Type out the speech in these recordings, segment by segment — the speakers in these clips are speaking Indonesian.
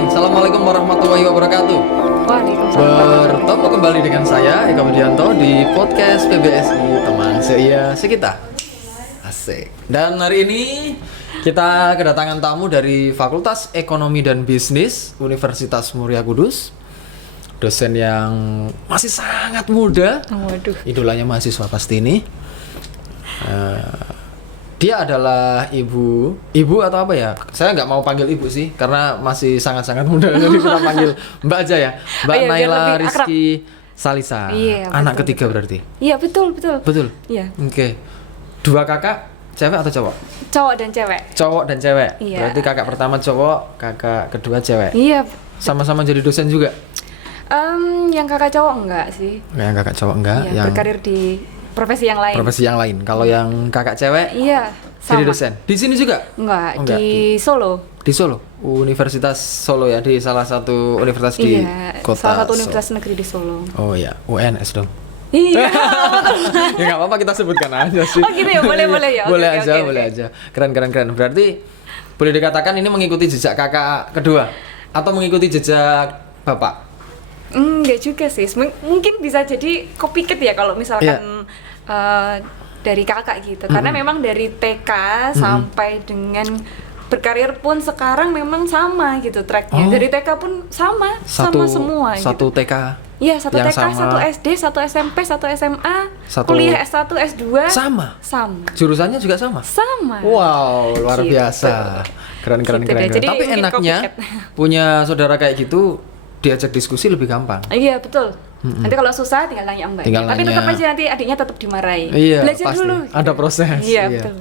Bismillahirrahmanirrahim. Assalamualaikum warahmatullahi wabarakatuh. Waalaikumsalam. Bertemu kembali dengan saya Eka Budianto di podcast PBSI Teman Seia Sekita. Asik. Dan hari ini kita kedatangan tamu dari Fakultas Ekonomi dan Bisnis Universitas Muria Kudus. Dosen yang masih sangat muda. Waduh. Idolanya mahasiswa pasti ini. Dia adalah ibu atau apa ya? Saya nggak mau panggil ibu sih, karena masih sangat-sangat muda. Jadi kita panggil Mbak aja ya, Mbak Oh iya, biar Naila lebih akrab. Rizky Salisa. Iya, Anak betul, ketiga berarti. Iya betul. Betul. Iya. Oke. Dua kakak, cewek atau cowok? Cowok dan cewek. Cowok dan cewek. Iya. Berarti kakak pertama cowok, kakak kedua cewek. Iya. Sama-sama jadi dosen juga? Yang kakak cowok enggak sih? Yang kakak cowok enggak, Iya, yang berkarir di profesi yang lain. profesi yang lain. Kalau yang kakak cewek Iya. jadi Sama. dosen. Di sini juga? Enggak, Oh, enggak. di Solo. Di Solo, Universitas Solo ya, di salah satu universitas di Iya, kota salah satu Solo. universitas negeri di Solo. Oh ya, UNS dong. Iya. Ya nggak apa-apa, kita sebutkan aja sih. Oh, gitu ya? Boleh ya? Oke, Boleh oke, aja, oke, boleh oke. aja. Keren. Berarti boleh dikatakan ini mengikuti jejak kakak kedua atau mengikuti jejak bapak? Enggak juga sih. Mungkin bisa jadi copycat ya kalau misalkan dari kakak gitu. Karena memang dari TK sampai dengan berkarir pun sekarang memang sama gitu tracknya. Oh. Dari TK pun sama semua Satu gitu. TK. Iya, satu yang TK, sama. satu SD, satu SMP, satu SMA, Satu- kuliah S1, S2. Sama. Sama. Jurusannya juga sama. Sama. Wow, luar Gitu. biasa. Keren. Gitu deh. Jadi Tapi mungkin enaknya copycat. punya saudara kayak gitu, diajak diskusi lebih gampang. Iya, betul. Nanti kalau susah tinggal nanya mbaknya. Tinggal Tapi nanya. tetap aja nanti adiknya tetap dimarahi. Iya, Belajar pasti. dulu. Ada proses. Iya, betul.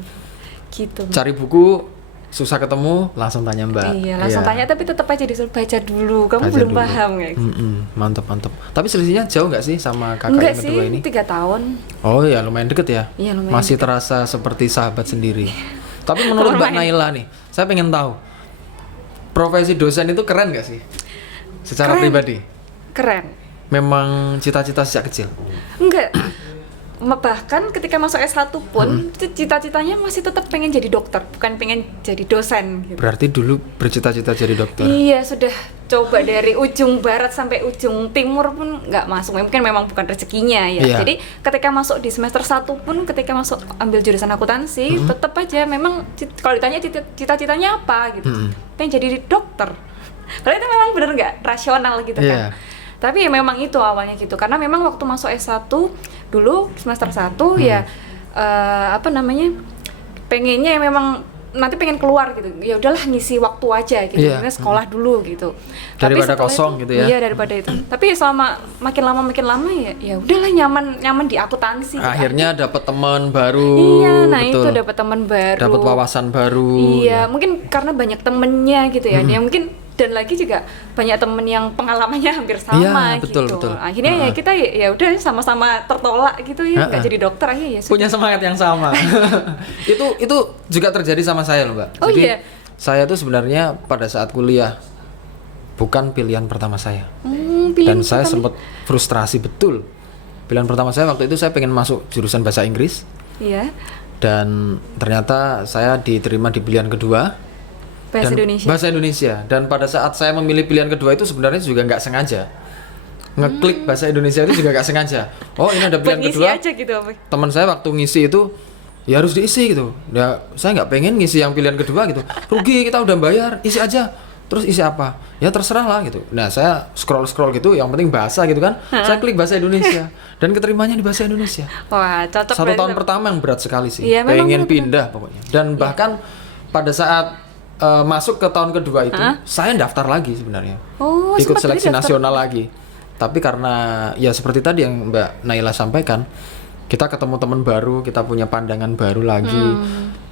Gitu. Cari buku, susah ketemu, langsung tanya Mbak. Iya, langsung tanya, tapi tetap aja disuruh baca dulu. Kamu Baca belum dulu. paham kayak gitu. Mantap. Tapi selisihnya jauh nggak sih sama kakak Enggak yang sih, kedua ini? 3 tahun. Oh ya, lumayan deket ya. Iya, lumayan Masih deket. terasa seperti sahabat sendiri. Tapi menurut Mbak Lumayan. Naila nih, saya pengen tahu, profesi dosen itu keren nggak sih? Secara Keren. pribadi? Keren. Memang cita-cita sejak kecil? Enggak. Bahkan ketika masuk S1 pun cita-citanya masih tetap pengen jadi dokter, bukan pengen jadi dosen gitu. Berarti dulu bercita-cita jadi dokter? Iya, sudah coba dari ujung barat sampai ujung timur pun nggak masuk. Mungkin memang bukan rezekinya ya. Iya. Jadi ketika masuk di semester 1 pun, ketika masuk ambil jurusan akuntansi, tetap aja memang kalau ditanya cita-citanya apa gitu. Pengen jadi dokter. Kalau itu memang bener nggak rasional gitu Iya. kan. Tapi ya memang itu awalnya gitu. Karena memang waktu masuk S1 dulu semester 1 ya pengennya ya memang nanti pengen keluar gitu. Ya udahlah ngisi waktu aja gitu. Iya. Maksudnya sekolah dulu gitu. Daripada setelah kosong itu, gitu ya. Iya, daripada itu. Tapi selama makin lama ya udahlah nyaman di akuntansi. Akhirnya dapat teman baru. Iya, nah betul. itu dapat teman baru. Dapat wawasan baru. Iya, mungkin karena banyak temennya gitu ya. Dia mungkin dan lagi juga banyak temen yang pengalamannya hampir sama Iya, betul, gitu. betul. Akhirnya ya kita ya udah sama-sama tertolak gitu ya, nggak jadi dokter akhirnya ya sudah. Punya semangat yang sama. itu juga terjadi sama saya loh, Mbak. Oh, Jadi iya? saya tuh sebenarnya pada saat kuliah bukan pilihan pertama saya. Pilihan Dan saya pertama- sempat frustrasi betul. Pilihan pertama saya waktu itu saya pengen masuk jurusan bahasa Inggris, Iya, dan ternyata saya diterima di pilihan kedua. bahasa Dan Indonesia. Bahasa Indonesia. Dan pada saat saya memilih pilihan kedua itu sebenarnya juga nggak sengaja. Ngeklik bahasa Indonesia itu juga nggak sengaja. Oh, ini ada Buat pilihan ngisi kedua. aja gitu apa? Teman saya waktu ngisi itu ya harus diisi gitu. Ya saya nggak pengen ngisi yang pilihan kedua gitu. Rugi, kita udah bayar, isi aja. Terus isi apa? Ya terserah lah gitu. Nah saya scroll gitu, yang penting bahasa gitu kan. Saya klik bahasa Indonesia dan keterimanya di bahasa Indonesia. Wah, cocok. 1 tahun berarti. pertama yang berat sekali sih. Iya, memang Pengen benar-benar. pindah pokoknya. Dan bahkan pada saat masuk ke tahun kedua itu, saya daftar lagi sebenarnya. Oh, Ikut sempat seleksi tadi daftar. nasional lagi. Tapi karena ya seperti tadi yang Mbak Naila sampaikan, kita ketemu teman baru, kita punya pandangan baru lagi.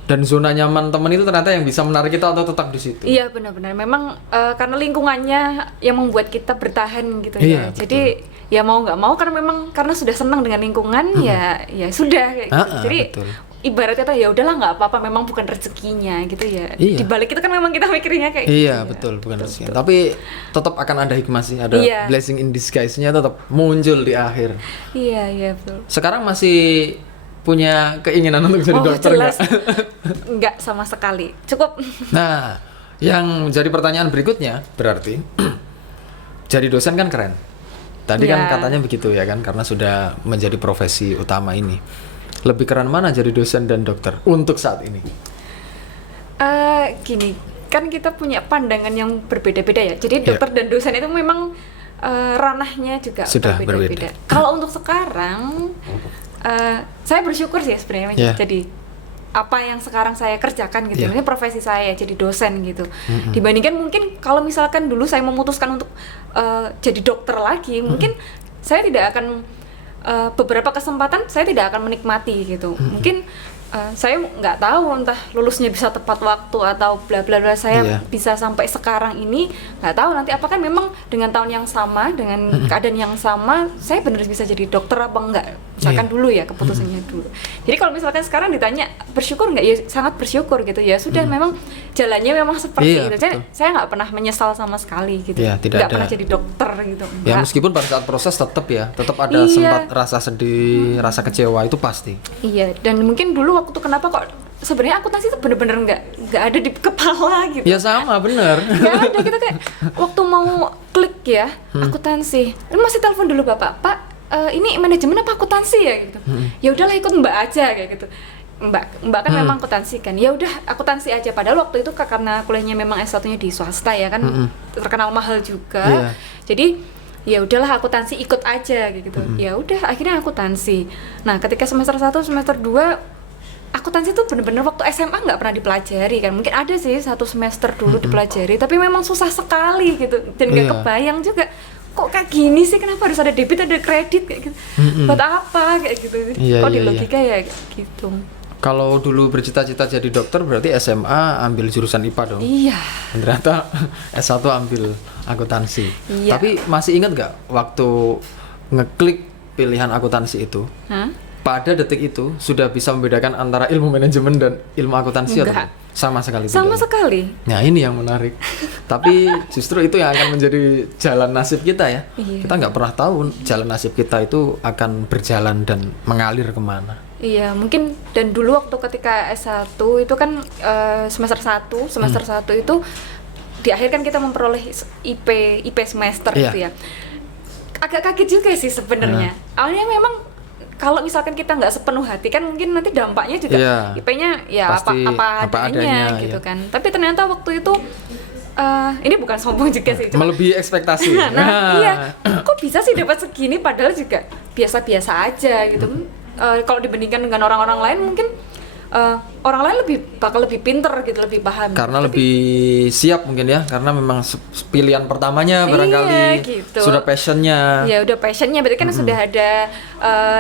Dan zona nyaman teman itu ternyata yang bisa menarik kita untuk tetap di situ. Iya, benar-benar. Memang karena lingkungannya yang membuat kita bertahan gitu Iya, ya. Jadi ya mau nggak mau karena sudah senang dengan lingkungan ya sudah kayak gitu. Jadi betul. ibaratnya tuh ya udahlah nggak apa-apa, memang bukan rezekinya gitu ya. Iya. Di balik itu kan memang kita mikirnya kayak gitu. Iya, ya. betul, bukan rezeki. Tapi tetap akan ada hikmah sih, ada Iya. blessing in disguise-nya tetap muncul di akhir. Iya, betul. Sekarang masih punya keinginan untuk jadi dokter jelas. nggak? Enggak sama sekali. Cukup. Nah, yang jadi pertanyaan berikutnya berarti jadi dosen kan keren. Tadi kan Ya. katanya begitu ya kan, karena sudah menjadi profesi utama ini. Lebih keren mana jadi dosen dan dokter untuk saat ini? Gini, kan kita punya pandangan yang berbeda-beda ya. Jadi dokter dan dosen itu memang ranahnya juga Sudah berbeda-beda. berbeda. Kalau untuk sekarang, saya bersyukur sih sebenarnya jadi apa yang sekarang saya kerjakan gitu. Ini profesi saya jadi dosen gitu. Dibandingkan mungkin kalau misalkan dulu saya memutuskan untuk jadi dokter lagi, mungkin saya tidak akan beberapa kesempatan saya tidak akan menikmati gitu. Mungkin saya nggak tahu entah lulusnya bisa tepat waktu atau bla bla bla, saya bisa sampai sekarang ini nggak tahu nanti apakah memang dengan tahun yang sama dengan keadaan yang sama saya benar bisa jadi dokter apa enggak, misalkan dulu ya keputusannya dulu. Jadi kalau misalkan sekarang ditanya bersyukur nggak, ya sangat bersyukur gitu ya, sudah memang jalannya memang seperti itu. Saya nggak pernah menyesal sama sekali gitu, nggak pernah jadi dokter gitu. Ya meskipun pada saat proses tetap ada sempat rasa sedih, rasa kecewa itu pasti. Iya, dan mungkin dulu waktu kenapa kok sebenarnya akuntansi itu bener-bener nggak ada di kepala gitu. Ya sama bener. Nggak ada, kita kayak waktu mau klik ya akuntansi, masih telepon dulu bapak, Pak ini manajemen apa akuntansi ya gitu. Ya udahlah ikut Mbak aja kayak gitu. Mbak kan memang akuntansi kan, ya udah akuntansi aja. Padahal waktu itu karena kuliahnya memang S1-nya di swasta ya kan, terkenal mahal juga. Jadi ya udahlah akuntansi ikut aja gitu. Ya udah akhirnya akuntansi. Nah ketika semester 1 semester 2 akuntansi tuh bener-bener waktu SMA nggak pernah dipelajari kan. Mungkin ada sih satu semester dulu dipelajari, tapi memang susah sekali gitu, dan nggak kebayang juga kok kayak gini sih, kenapa harus ada debit ada kredit kayak gitu, buat apa kayak gitu. Kok di logika ya gitu. Kalau dulu bercita-cita jadi dokter berarti SMA ambil jurusan IPA dong. Iya. Dan ternyata S1 ambil akuntansi. Iya. Tapi masih ingat nggak waktu ngeklik pilihan akuntansi itu? Pada detik itu sudah bisa membedakan antara ilmu manajemen dan ilmu akuntansi atau sama sekali tidak? Sama sekali. Nah ini yang menarik. Tapi justru itu yang akan menjadi jalan nasib kita ya. Kita nggak pernah tahu jalan nasib kita itu akan berjalan dan mengalir kemana. Iya, mungkin dan dulu waktu ketika S1 itu kan semester 1 itu di akhir kan kita memperoleh IP semester gitu ya. Agak kaget juga sih sebenarnya. Awalnya memang kalau misalkan kita nggak sepenuh hati kan mungkin nanti dampaknya juga IP-nya ya apa adanya gitu kan. Tapi ternyata waktu itu ini bukan sombong juga sih, melebihi ekspektasi. Iya, kok bisa sih dapat segini padahal juga biasa-biasa aja gitu. Kalau dibandingkan dengan orang-orang lain mungkin orang lain bakal lebih pinter gitu, lebih paham. Karena lebih siap mungkin ya, karena memang pilihan pertamanya barangkali gitu. Sudah passionnya. Ya udah passionnya, berarti kan sudah ada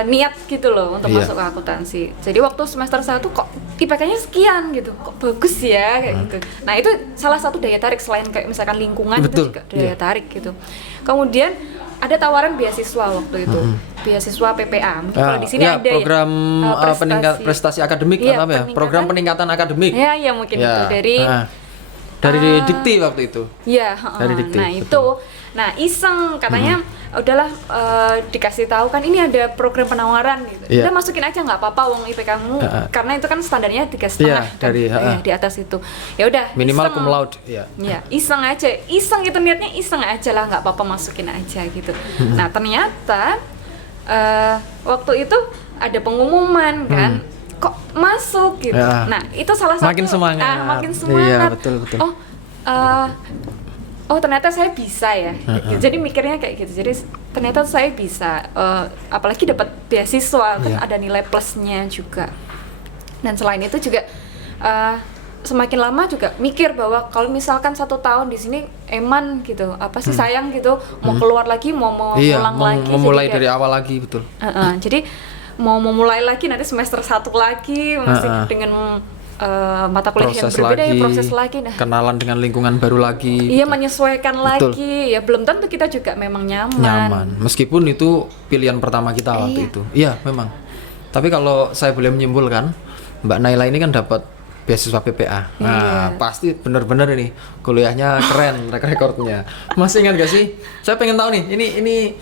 niat gitu loh untuk masuk ke akuntansi. Jadi waktu semester 1 kok IPK-nya sekian gitu, kok bagus ya kayak gitu. Nah itu salah satu daya tarik selain kayak misalkan lingkungan itu juga daya tarik gitu. Kemudian ada tawaran beasiswa waktu itu, beasiswa PPA. Mungkin kalau di sini ada program prestasi akademik atau apa ya? Program peningkatan akademik. Ya mungkin itu dari Dikti waktu itu. Iya, dari Dikti. Nah itu, nah iseng katanya udahlah dikasih tahu kan ini ada program penawaran gitu. Udah masukin aja nggak apa-apa uang IPK-mu karena itu kan standarnya 3,5 dari di atas itu. Ya udah. Minimal cum laude. Ya iseng aja, iseng itu niatnya iseng aja lah, nggak apa-apa masukin aja gitu. Nah ternyata waktu itu ada pengumuman kan. Kok masuk gitu. Nah, itu salah satu makin semangat. Makin semangat. Iya, betul. Oh, ternyata saya bisa ya. Jadi mikirnya kayak gitu. Jadi ternyata saya bisa apalagi dapat beasiswa kan ada nilai plusnya juga. Dan selain itu juga semakin lama juga mikir bahwa kalau misalkan 1 tahun di sini eman gitu, apa sih sayang gitu, mau keluar lagi, mau ulang lagi. Memulai dari awal lagi, betul. Jadi mau memulai lagi nanti semester 1 lagi masih dengan mata kuliah yang berbeda ya, proses lagi kenalan dengan lingkungan baru lagi. Iya, menyesuaikan lagi. Ya belum tentu kita juga memang nyaman. Meskipun itu pilihan pertama kita waktu itu. Iya, memang. Tapi kalau saya boleh menyimpulkan, Mbak Naila ini kan dapat beasiswa PPA. Nah, pasti benar-benar ini kuliahnya keren, rekornya. Masih ingat gak sih? Saya pengen tahu nih, ini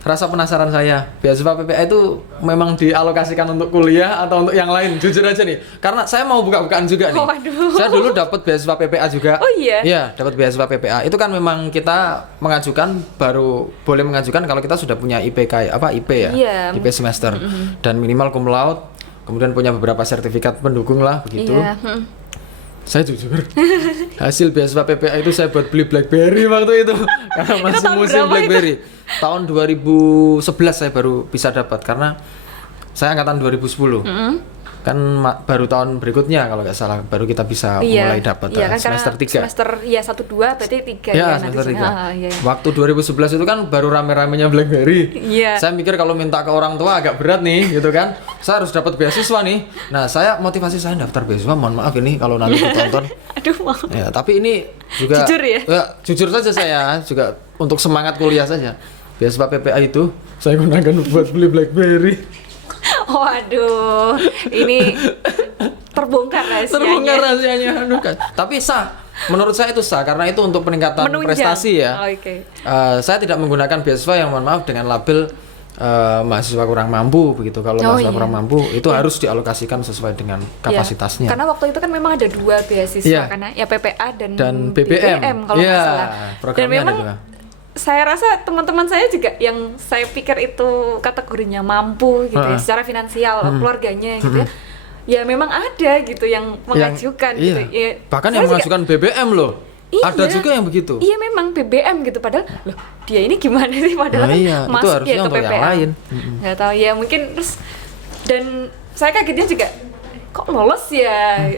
rasa penasaran saya. Beasiswa PPA itu memang dialokasikan untuk kuliah atau untuk yang lain? Jujur aja nih. Karena saya mau buka-bukaan juga nih. Waduh. Saya dulu dapat beasiswa PPA juga. Oh iya? Iya, dapat beasiswa PPA. Itu kan memang kita mengajukan, baru boleh mengajukan kalau kita sudah punya IPK IP ya. Iya. IP semester. Dan minimal cum laude, kemudian punya beberapa sertifikat pendukung lah begitu. Iya. Saya jujur, hasil beasiswa PPA itu saya buat beli BlackBerry waktu itu karena masih tahun musim berapa BlackBerry. Tahun 2011 saya baru bisa dapat karena saya angkatan 2010. Kan baru tahun berikutnya kalau nggak salah baru kita bisa mulai dapat kan semester 3. Semester 1 2 berarti 3 Ya, nanti. semester 3. Iya. Waktu 2011 itu kan baru rame-ramenya BlackBerry. Iya. Saya mikir kalau minta ke orang tua agak berat nih, gitu kan. Saya harus dapat beasiswa nih. Nah, motivasi saya daftar beasiswa, mohon maaf ini kalau nanti ditonton. Aduh, mau. Ya, tapi ini juga Jujur ya? Jujur saja saya juga untuk semangat kuliah saja. Beasiswa PPA itu saya gunakan buat beli BlackBerry. Waduh, ini terbongkar rahasianya. Terbongkar rahasianya. Aduh, kan. Tapi sah. Menurut saya itu sah karena itu untuk peningkatan Menunjang. prestasi ya. Oh, oke. Saya tidak menggunakan beasiswa yang mohon maaf dengan label mahasiswa kurang mampu begitu. Kalau mahasiswa kurang mampu itu harus dialokasikan sesuai dengan kapasitasnya. Karena waktu itu kan memang ada 2 beasiswa karena ya PPA dan BBM kalau nggak salah. Dan memang ada 2. saya rasa teman-teman saya juga yang saya pikir itu kategorinya mampu gitu ya, secara finansial keluarganya gitu ya. Ya memang ada gitu yang mengajukan gitu. Ya, bahkan yang mengajukan BBM loh. Iya, ada juga yang begitu. Iya memang BBM gitu padahal loh dia ini gimana sih padahal kan itu harusnya dia ke untuk PPA. yang lain. Nggak tahu ya mungkin terus dan saya kagetnya juga kok lolos ya.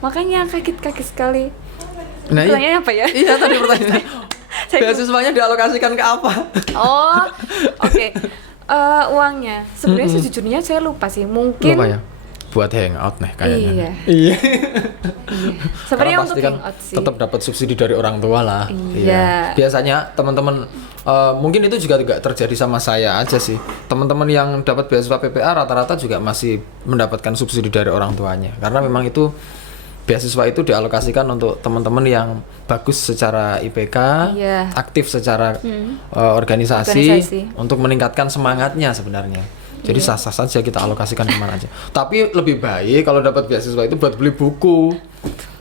Makanya kaget sekali. Nah, pertanyaannya apa ya? Iya tadi pertanyaannya. Beasiswanya dialokasikan ke apa? Oh, oke. Uangnya sebenarnya sejujurnya saya lupa sih. Mungkin lupa ya? Buat hangout nih kayaknya. Iya. Sebenarnya Karena untuk pasti kan hangout sih. tetap dapat subsidi dari orang tua lah. Iya. Biasanya teman-teman mungkin itu juga tidak terjadi sama saya aja sih. Teman-teman yang dapat beasiswa PPA rata-rata juga masih mendapatkan subsidi dari orang tuanya. Karena memang itu beasiswa itu dialokasikan untuk teman-teman yang bagus secara IPK, aktif secara organisasi untuk meningkatkan semangatnya sebenarnya. Jadi sah-sah saja kita alokasikan kemana aja. Tapi lebih baik kalau dapat beasiswa itu buat beli buku,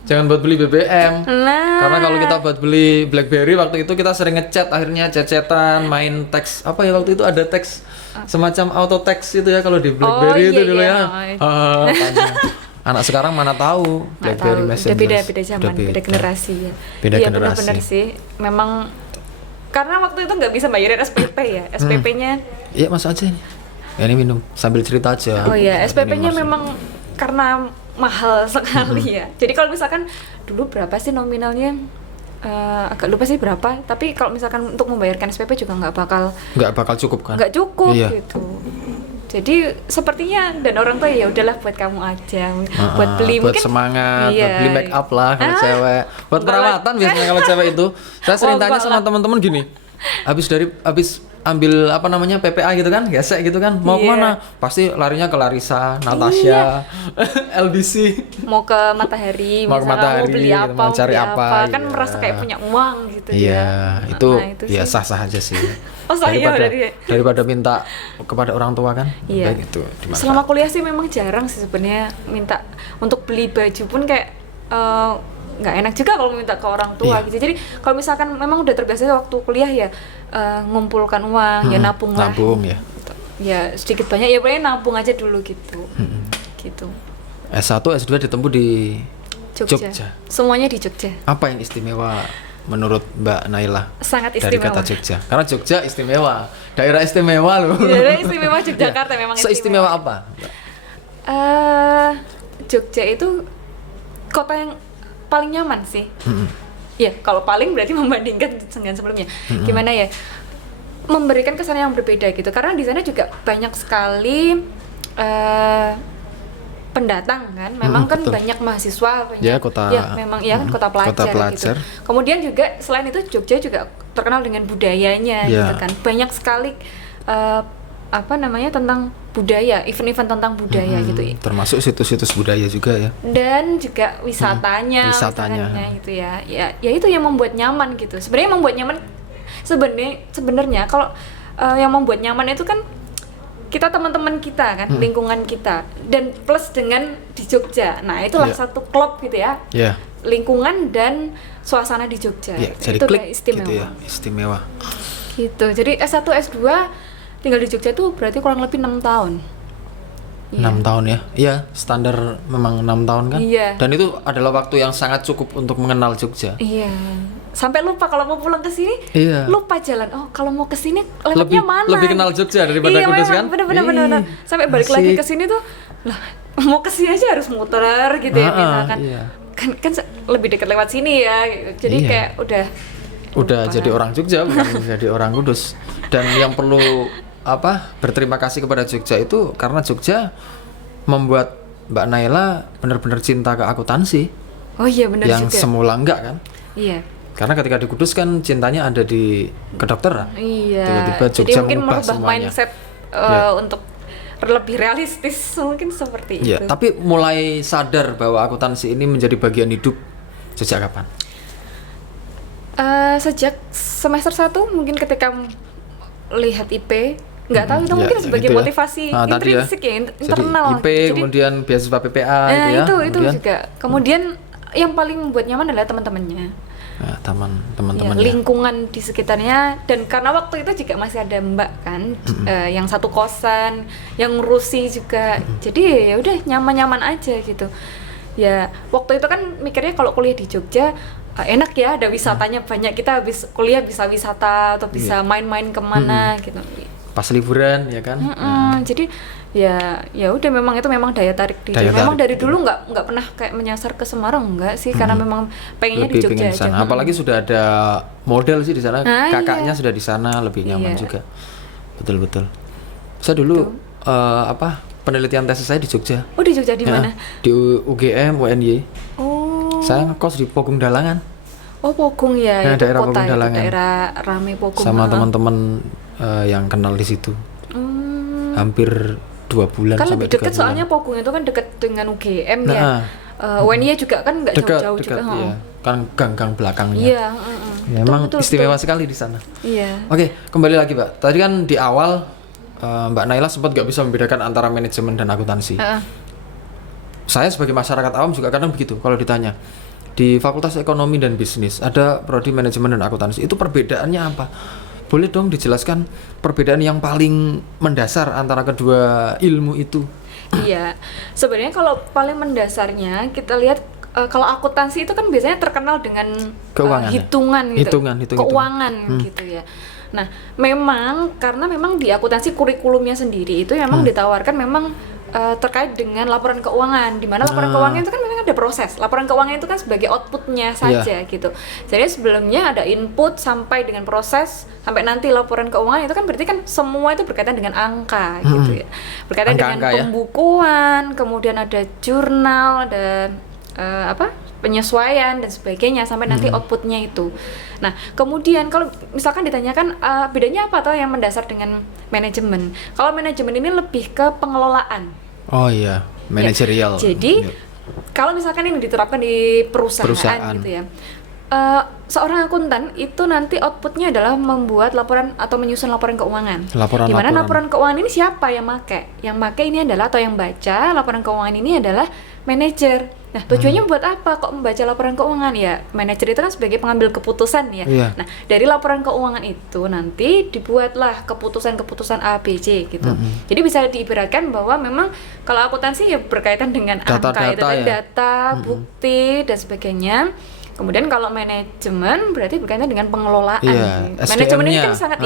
jangan buat beli BBM. Karena kalau kita buat beli BlackBerry waktu itu kita sering ngechat, akhirnya chat-chatan, main teks apa ya waktu itu ada teks semacam auto text itu ya kalau di BlackBerry itu dulu ya. Anak sekarang mana tahu BlackBerry Messenger. Beda zaman, beda generasi ya. Beda iya generasi. benar-benar sih. Memang karena waktu itu nggak bisa bayarin SPP ya. SPP-nya. Iya masuk aja nih. Ya, ini minum sambil cerita aja. Oh iya, SPP-nya memang karena mahal sekali ya. Jadi kalau misalkan dulu berapa sih nominalnya? Agak lupa sih berapa. Tapi kalau misalkan untuk membayarkan SPP juga nggak bakal cukup kan? Nggak cukup gitu. Jadi sepertinya dan orang tua ya udahlah buat kamu aja, buat beli buat mungkin semangat, buat beli make up lah kalau cewek, buat perawatan biasanya kalau cewek itu. Saya sering tanya sama teman-teman gini, habis ambil apa namanya PPA gitu kan, gesek gitu kan, mau kemana? Pasti larinya ke Larissa, Natasha, LBC. Mau ke Matahari, mau ke Matahari, mau beli apa, mau cari apa, kan merasa kayak punya uang gitu ya. Itu ya sah-sah aja sih. Daripada minta kepada orang tua kan, gitu. Selama kuliah sih memang jarang sih sebenarnya minta untuk beli baju pun kayak nggak enak juga kalau minta ke orang tua gitu. Jadi kalau misalkan memang udah terbiasa waktu kuliah ya ngumpulkan uang, ya nabung lah. Nabung ya. Ya sedikit banyak ya pokoknya nabung aja dulu gitu. Gitu. S1, S2 ditempuh di Jogja. Semuanya di Jogja. Apa yang istimewa menurut Mbak Naila? Sangat dari istimewa. kata Jogja. Karena Jogja istimewa, daerah istimewa loh. Daerah istimewa Yogyakarta memang istimewa. Seistimewa apa? Jogja itu kota yang paling nyaman sih. Ya, kalau paling berarti membandingkan dengan sebelumnya. Gimana ya? Memberikan kesan yang berbeda gitu. Karena di sana juga banyak sekali pendatang kan. Memang kan banyak mahasiswa, banyak memang ya kan kota pelajar gitu. Kemudian juga selain itu Jogja juga terkenal dengan budayanya gitu kan. Banyak sekali tentang budaya, event-event tentang budaya gitu. Termasuk situs-situs budaya juga ya. Dan juga wisatanya gitu ya. Ya itu yang membuat nyaman gitu. Sebenarnya membuat nyaman sebenarnya kalau yang membuat nyaman itu kan kita teman-teman kita kan, lingkungan kita, dan plus dengan di Jogja. Nah, itulah satu klub gitu ya. Lingkungan dan suasana di Jogja. Jadi itu klik kayak istimewa. gitu ya, istimewa. Gitu. Jadi S1 S2 tinggal di Jogja tuh berarti kurang lebih 6 tahun. 6 tahun ya? Iya, standar memang 6 tahun kan? Iya. Dan itu adalah waktu yang sangat cukup untuk mengenal Jogja. Iya. Sampai lupa kalau mau pulang ke sini, lupa jalan. Oh, kalau mau ke sini lewatnya mana? Lebih kenal Jogja daripada Kudus kan? Bener. Sampai balik lagi ke sini tuh, lah mau ke sini aja harus muter gitu ya misalkan. Iya. Kan lebih dekat lewat sini ya. Jadi kayak udah lupa. Jadi orang Jogja bukan jadi orang Kudus. Dan yang perlu berterima kasih kepada Jogja itu karena Jogja membuat Mbak Naila benar-benar cinta ke akuntansi. Oh iya benar juga. Yang semula enggak kan? Iya. Karena ketika di Kudus kan cintanya ada di kedokteran. Iya. Tiba-tiba Jogja jadi mungkin merubah merubah semuanya. mindset untuk lebih realistis mungkin seperti itu. Iya, tapi mulai sadar bahwa akuntansi ini menjadi bagian hidup sejak kapan? Sejak semester 1 mungkin ketika lihat IP, nggak tahu itu mungkin sebagai gitu motivasi intrinsik ya, internal. Jadi IP, kemudian beasiswa PPA gitu ya. Itu juga. Kemudian yang paling membuat nyaman adalah teman-temannya. Nah, teman-temannya. Lingkungan di sekitarnya, dan karena waktu itu juga masih ada Mbak kan, yang satu kosan, yang ngurusi juga. Jadi ya udah nyaman-nyaman aja gitu. Ya waktu itu kan mikirnya kalau kuliah di Jogja enak ya, ada wisatanya banyak, kita habis kuliah bisa wisata atau bisa main-main kemana gitu. Pas liburan ya kan. Jadi ya udah memang itu memang daya tarik di Jogja. Memang dari dulu nggak pernah kayak menyasar ke Semarang, enggak sih, karena memang pengennya lebih di Jogja aja. Apalagi sudah ada model sih di sana, kakaknya sudah di sana, lebih nyaman juga. Betul. Saya dulu penelitian tesis saya di Jogja. Oh, di Jogja di mana? Di UGM UNY. Oh. Saya ngekos di Pogung Dalangan. Oh, Pogung ya, itu daerah kota Pogung itu, Dalangan. daerah rame Pogung. Sama teman-teman yang kenal di situ. Hampir 2 bulan kan sampai 3 bulan. lebih dekat soalnya Pogung itu kan dekat dengan UGM ya. UNY juga kan nggak jauh-jauh juga. Iya. Kan gang-gang belakangnya. Iya. Ya, memang istimewa sekali di sana. Iya. Oke, kembali lagi Mbak. Tadi kan di awal Mbak Naila sempat nggak bisa membedakan antara manajemen dan akuntansi. Saya sebagai masyarakat awam juga kadang begitu. Kalau ditanya di Fakultas Ekonomi dan Bisnis ada prodi manajemen dan akuntansi, itu perbedaannya apa? Boleh dong dijelaskan perbedaan yang paling mendasar antara kedua ilmu itu? Iya, sebenarnya kalau paling mendasarnya kita lihat kalau akuntansi itu kan biasanya terkenal dengan hitungan gitu, keuangan gitu ya. Nah, memang karena memang di akuntansi kurikulumnya sendiri itu memang ditawarkan memang terkait dengan laporan keuangan, di mana laporan keuangan itu kan memang ada proses. Laporan keuangan itu kan sebagai outputnya saja gitu. Jadi sebelumnya ada input sampai dengan proses sampai nanti laporan keuangan itu kan berarti kan semua itu berkaitan dengan angka gitu ya. Berkaitan dengan pembukuan, kemudian ada jurnal, ada penyesuaian dan sebagainya sampai nanti outputnya itu. Nah, kemudian kalau misalkan ditanyakan bedanya apa toh yang mendasar dengan manajemen? Kalau manajemen ini lebih ke pengelolaan. Oh iya, manajerial. Ya. Jadi kalau misalkan ini diterapkan di perusahaan. Gitu ya. Seorang akuntan itu nanti outputnya adalah membuat laporan atau menyusun laporan keuangan. Di mana laporan keuangan ini siapa yang make? Yang make ini adalah atau yang baca laporan keuangan ini adalah manajer. Nah, tujuannya buat apa kok membaca laporan keuangan? Ya, manajer itu kan sebagai pengambil keputusan ya. Nah, dari laporan keuangan itu nanti dibuatlah keputusan-keputusan A, B, C gitu. Jadi bisa diibaratkan bahwa memang kalau akuntansi ya berkaitan dengan angka itu kan, data, bukti dan sebagainya. Kemudian kalau manajemen berarti berkaitan dengan pengelolaan. Manajemen ini kan sangat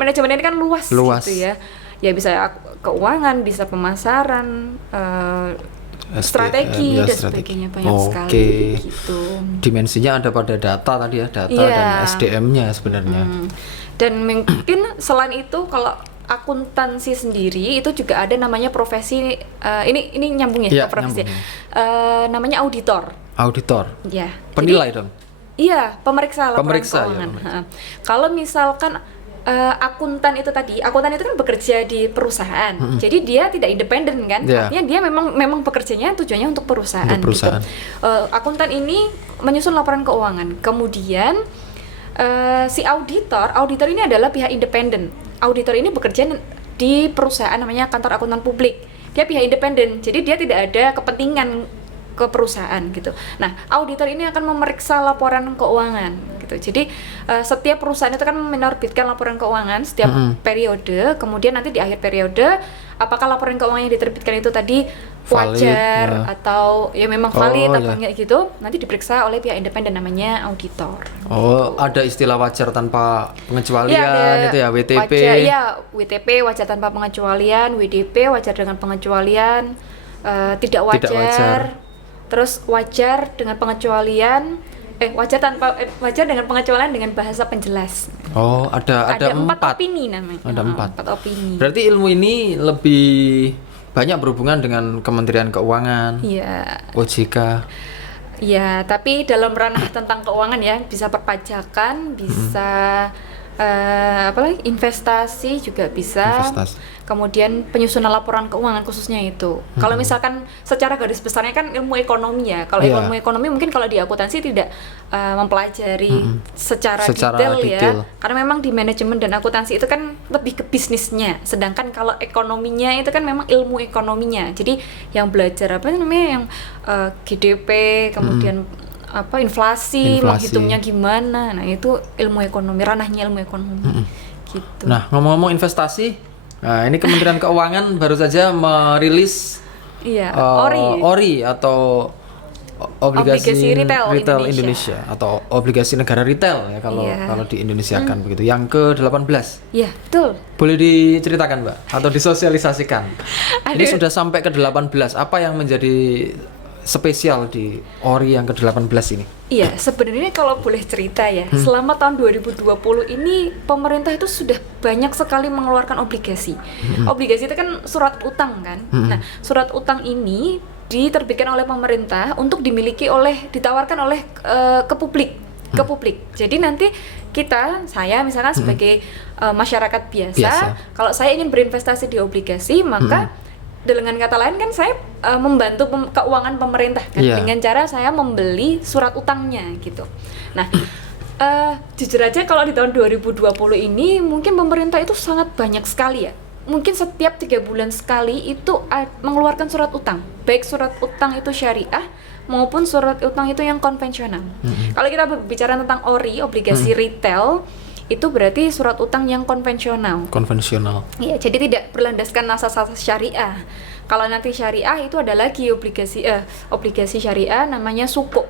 manajemen ini kan luas gitu ya. Ya bisa keuangan, bisa pemasaran, strategi dan sebagainya, banyak sekali gitu. Dimensinya ada pada data tadi ya, data dan SDM-nya sebenarnya. Dan mungkin selain itu kalau akuntansi sendiri itu juga ada namanya profesi ini nyambung ya ke profesi. Namanya auditor. Ya. Penilai dong. Iya, pemeriksa laporan keuangan. Kalau misalkan akuntan itu kan bekerja di perusahaan, jadi dia tidak independen kan, artinya dia memang bekerjanya tujuannya untuk perusahaan. Gitu. Akuntan ini menyusun laporan keuangan, kemudian si auditor ini adalah pihak independen. auditor ini bekerja di perusahaan namanya kantor akuntan publik. Dia pihak independen, jadi dia tidak ada kepentingan ke perusahaan gitu. Nah, auditor ini akan memeriksa laporan keuangan gitu. Jadi setiap perusahaan itu kan menerbitkan laporan keuangan setiap periode. Kemudian nanti di akhir periode, apakah laporan keuangan yang diterbitkan itu tadi wajar atau ya memang valid atau enggak gitu, nanti diperiksa oleh pihak independen namanya auditor. Oh, ada istilah wajar tanpa pengecualian itu ya, WTP. Wajar, ya, WTP wajar tanpa pengecualian, WDP wajar dengan pengecualian, tidak wajar. Terus wajar dengan pengecualian, wajar dengan pengecualian dengan bahasa penjelas. Oh, ada 4 opini namanya. Ada 4 opini. Berarti ilmu ini lebih banyak berhubungan dengan Kementerian Keuangan, OJK. Ya, tapi dalam ranah tentang keuangan ya, bisa perpajakan, bisa investasi juga bisa. Kemudian penyusunan laporan keuangan khususnya itu. Kalau misalkan secara garis besarnya kan ilmu ekonomi ya. Kalau ilmu ekonomi mungkin kalau di akuntansi tidak mempelajari secara detail ya. Karena memang di manajemen dan akuntansi itu kan lebih ke bisnisnya. Sedangkan kalau ekonominya itu kan memang ilmu ekonominya. Jadi yang belajar apa namanya yang GDP, kemudian inflasi, menghitungnya gimana. Nah, itu ilmu ekonomi, ranahnya ilmu ekonomi. Gitu. Nah, ngomong-ngomong investasi, nah, ini Kementerian Keuangan baru saja merilis ORI atau obligasi retail Indonesia atau obligasi negara retail ya kalau di Indonesia kan begitu. Yang ke-18. Iya, betul. Boleh diceritakan, Mbak, atau disosialisasikan. Ini sudah sampai ke-18. Apa yang menjadi spesial di ORI yang ke-18 ini? Iya, sebenarnya kalau boleh cerita ya, selama tahun 2020 ini pemerintah itu sudah banyak sekali mengeluarkan obligasi. Obligasi itu kan surat utang kan. Nah, surat utang ini diterbitkan oleh pemerintah untuk ditawarkan oleh ke publik. Jadi nanti saya misalkan sebagai masyarakat biasa, kalau saya ingin berinvestasi di obligasi, maka dengan kata lain kan saya membantu keuangan pemerintah kan dengan cara saya membeli surat utangnya gitu. Nah, jujur aja kalau di tahun 2020 ini mungkin pemerintah itu sangat banyak sekali ya. Mungkin setiap 3 bulan sekali itu mengeluarkan surat utang. Baik surat utang itu syariah maupun surat utang itu yang konvensional. Kalau kita berbicara tentang ORI, obligasi retail, itu berarti surat utang yang konvensional. Iya, jadi tidak berlandaskan asas-asas syariah. Kalau nanti syariah itu ada lagi obligasi syariah namanya SUKO.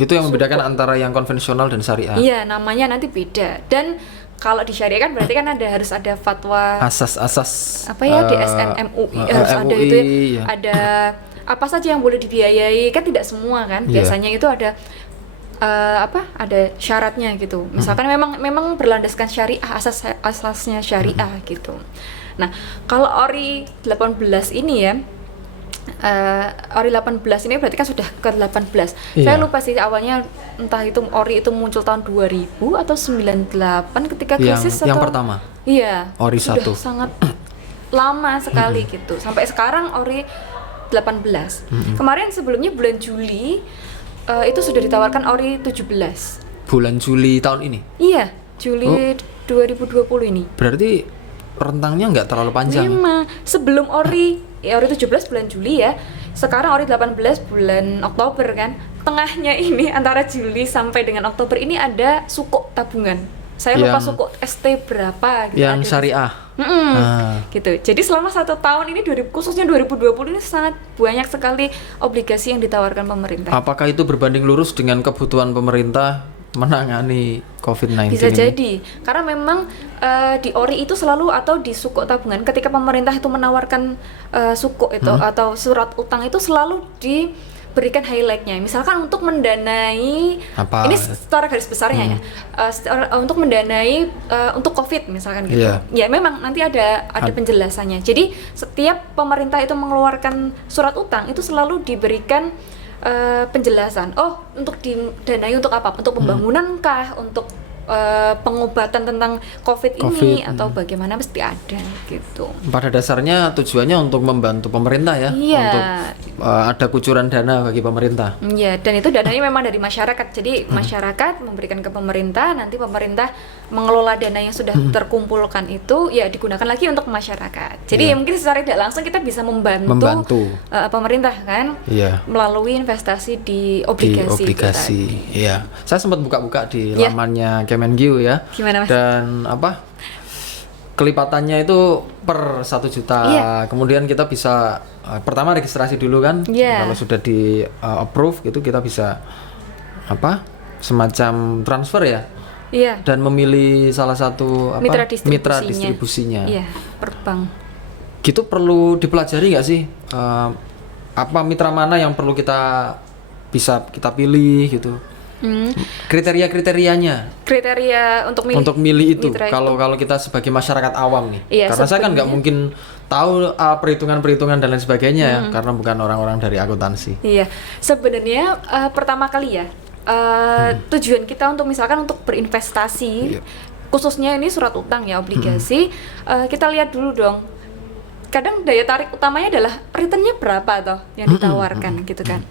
Itu yang membedakan antara yang konvensional dan syariah. Iya, namanya nanti beda. Dan kalau di syariah kan berarti kan harus ada fatwa asas-asas DSN MUI harus ada itu ya. Ada apa saja yang boleh dibiayai, kan tidak semua kan. Biasanya itu ada ada syaratnya gitu. Misalkan memang berlandaskan syariah, asasnya syariah gitu. Nah, kalau ORI 18 ini ya, ORI 18 ini berarti kan sudah ke-18. Saya lupa sih awalnya, entah itu ORI itu muncul tahun 2000 atau 98 ketika krisis yang pertama. Iya. ORI sudah 1. sangat lama sekali gitu. Sampai sekarang ORI 18. Kemarin sebelumnya bulan Juli itu sudah ditawarkan ORI 17. Bulan Juli tahun ini? Iya, Juli 2020 ini. Berarti rentangnya nggak terlalu panjang. Memang. Sebelum ORI 17 bulan Juli ya. Sekarang ORI 18 bulan Oktober kan. Tengahnya ini antara Juli sampai dengan Oktober ini ada SUKO tabungan. Saya lupa SUKO ST berapa gitu. Yang syariah. Gitu. Jadi selama 1 tahun ini khususnya 2020 ini sangat banyak sekali obligasi yang ditawarkan pemerintah. Apakah itu berbanding lurus dengan kebutuhan pemerintah menangani COVID-19 Bisa ini? jadi, karena memang di ORI itu selalu atau di SUKO tabungan ketika pemerintah itu menawarkan SUKO itu atau surat utang itu selalu diberikan highlightnya. Misalkan untuk mendanai ini secara garis besarnya untuk mendanai untuk COVID misalkan gitu. Ya memang nanti ada penjelasannya. Jadi setiap pemerintah itu mengeluarkan surat utang itu selalu diberikan penjelasan. Untuk didanai untuk apa? Untuk pembangunan kah? Untuk pengobatan tentang COVID ini atau bagaimana, mesti ada gitu. Pada dasarnya tujuannya untuk membantu pemerintah ya. Iya. Untuk ada kucuran dana bagi pemerintah. Iya, dan itu dananya memang dari masyarakat. Jadi masyarakat memberikan ke pemerintah, nanti pemerintah mengelola dana yang sudah terkumpulkan itu ya digunakan lagi untuk masyarakat. Jadi Iya. mungkin secara tidak langsung kita bisa membantu. Pemerintah kan Iya. melalui investasi di Di obligasi. obligasi. Iya. Saya sempat buka-buka di Iya. lamannya Kemenq ya. Gimana, Mas? Dan kelipatannya itu per 1 juta. Iya. Kemudian kita bisa pertama registrasi dulu kan. Iya. Kalau sudah di approve gitu kita bisa semacam transfer ya. Iya. Dan memilih salah satu mitra distribusinya. Iya, per bank. Gitu perlu dipelajari nggak sih? Apa mitra mana yang perlu kita pilih gitu? Kriteria-kriterianya Kriteria untuk milih itu. mitra Kalau kita sebagai masyarakat awam nih, Iya, karena saya kan nggak sebenarnya- mungkin tahu perhitungan-perhitungan dan lain sebagainya ya, karena bukan orang-orang dari akuntansi. Iya, sebenarnya pertama kali ya tujuan kita untuk misalkan untuk berinvestasi, Iya. khususnya ini surat utang ya obligasi, kita lihat dulu dong. Kadang daya tarik utamanya adalah returnnya berapa toh yang ditawarkan gitu kan.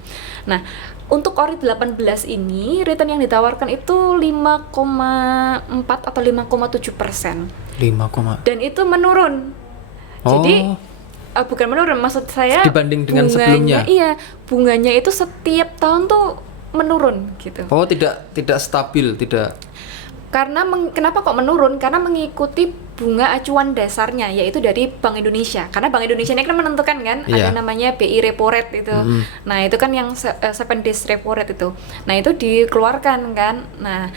Nah, untuk ORID 18 ini return yang ditawarkan itu 5,4 atau 5,7%. 5, Dan itu menurun. Jadi bukan menurun, maksud saya dibanding dengan bunganya, sebelumnya. Iya, bunganya itu setiap tahun tuh menurun gitu. tidak stabil, tidak. Karena kenapa kok menurun? Karena mengikuti bunga acuan dasarnya, yaitu dari Bank Indonesia. Karena Bank Indonesia ini kan menentukan kan, Iya. ada namanya BI Repo Rate itu. Nah itu kan yang 7 days Repo Rate itu. Nah itu dikeluarkan kan. Nah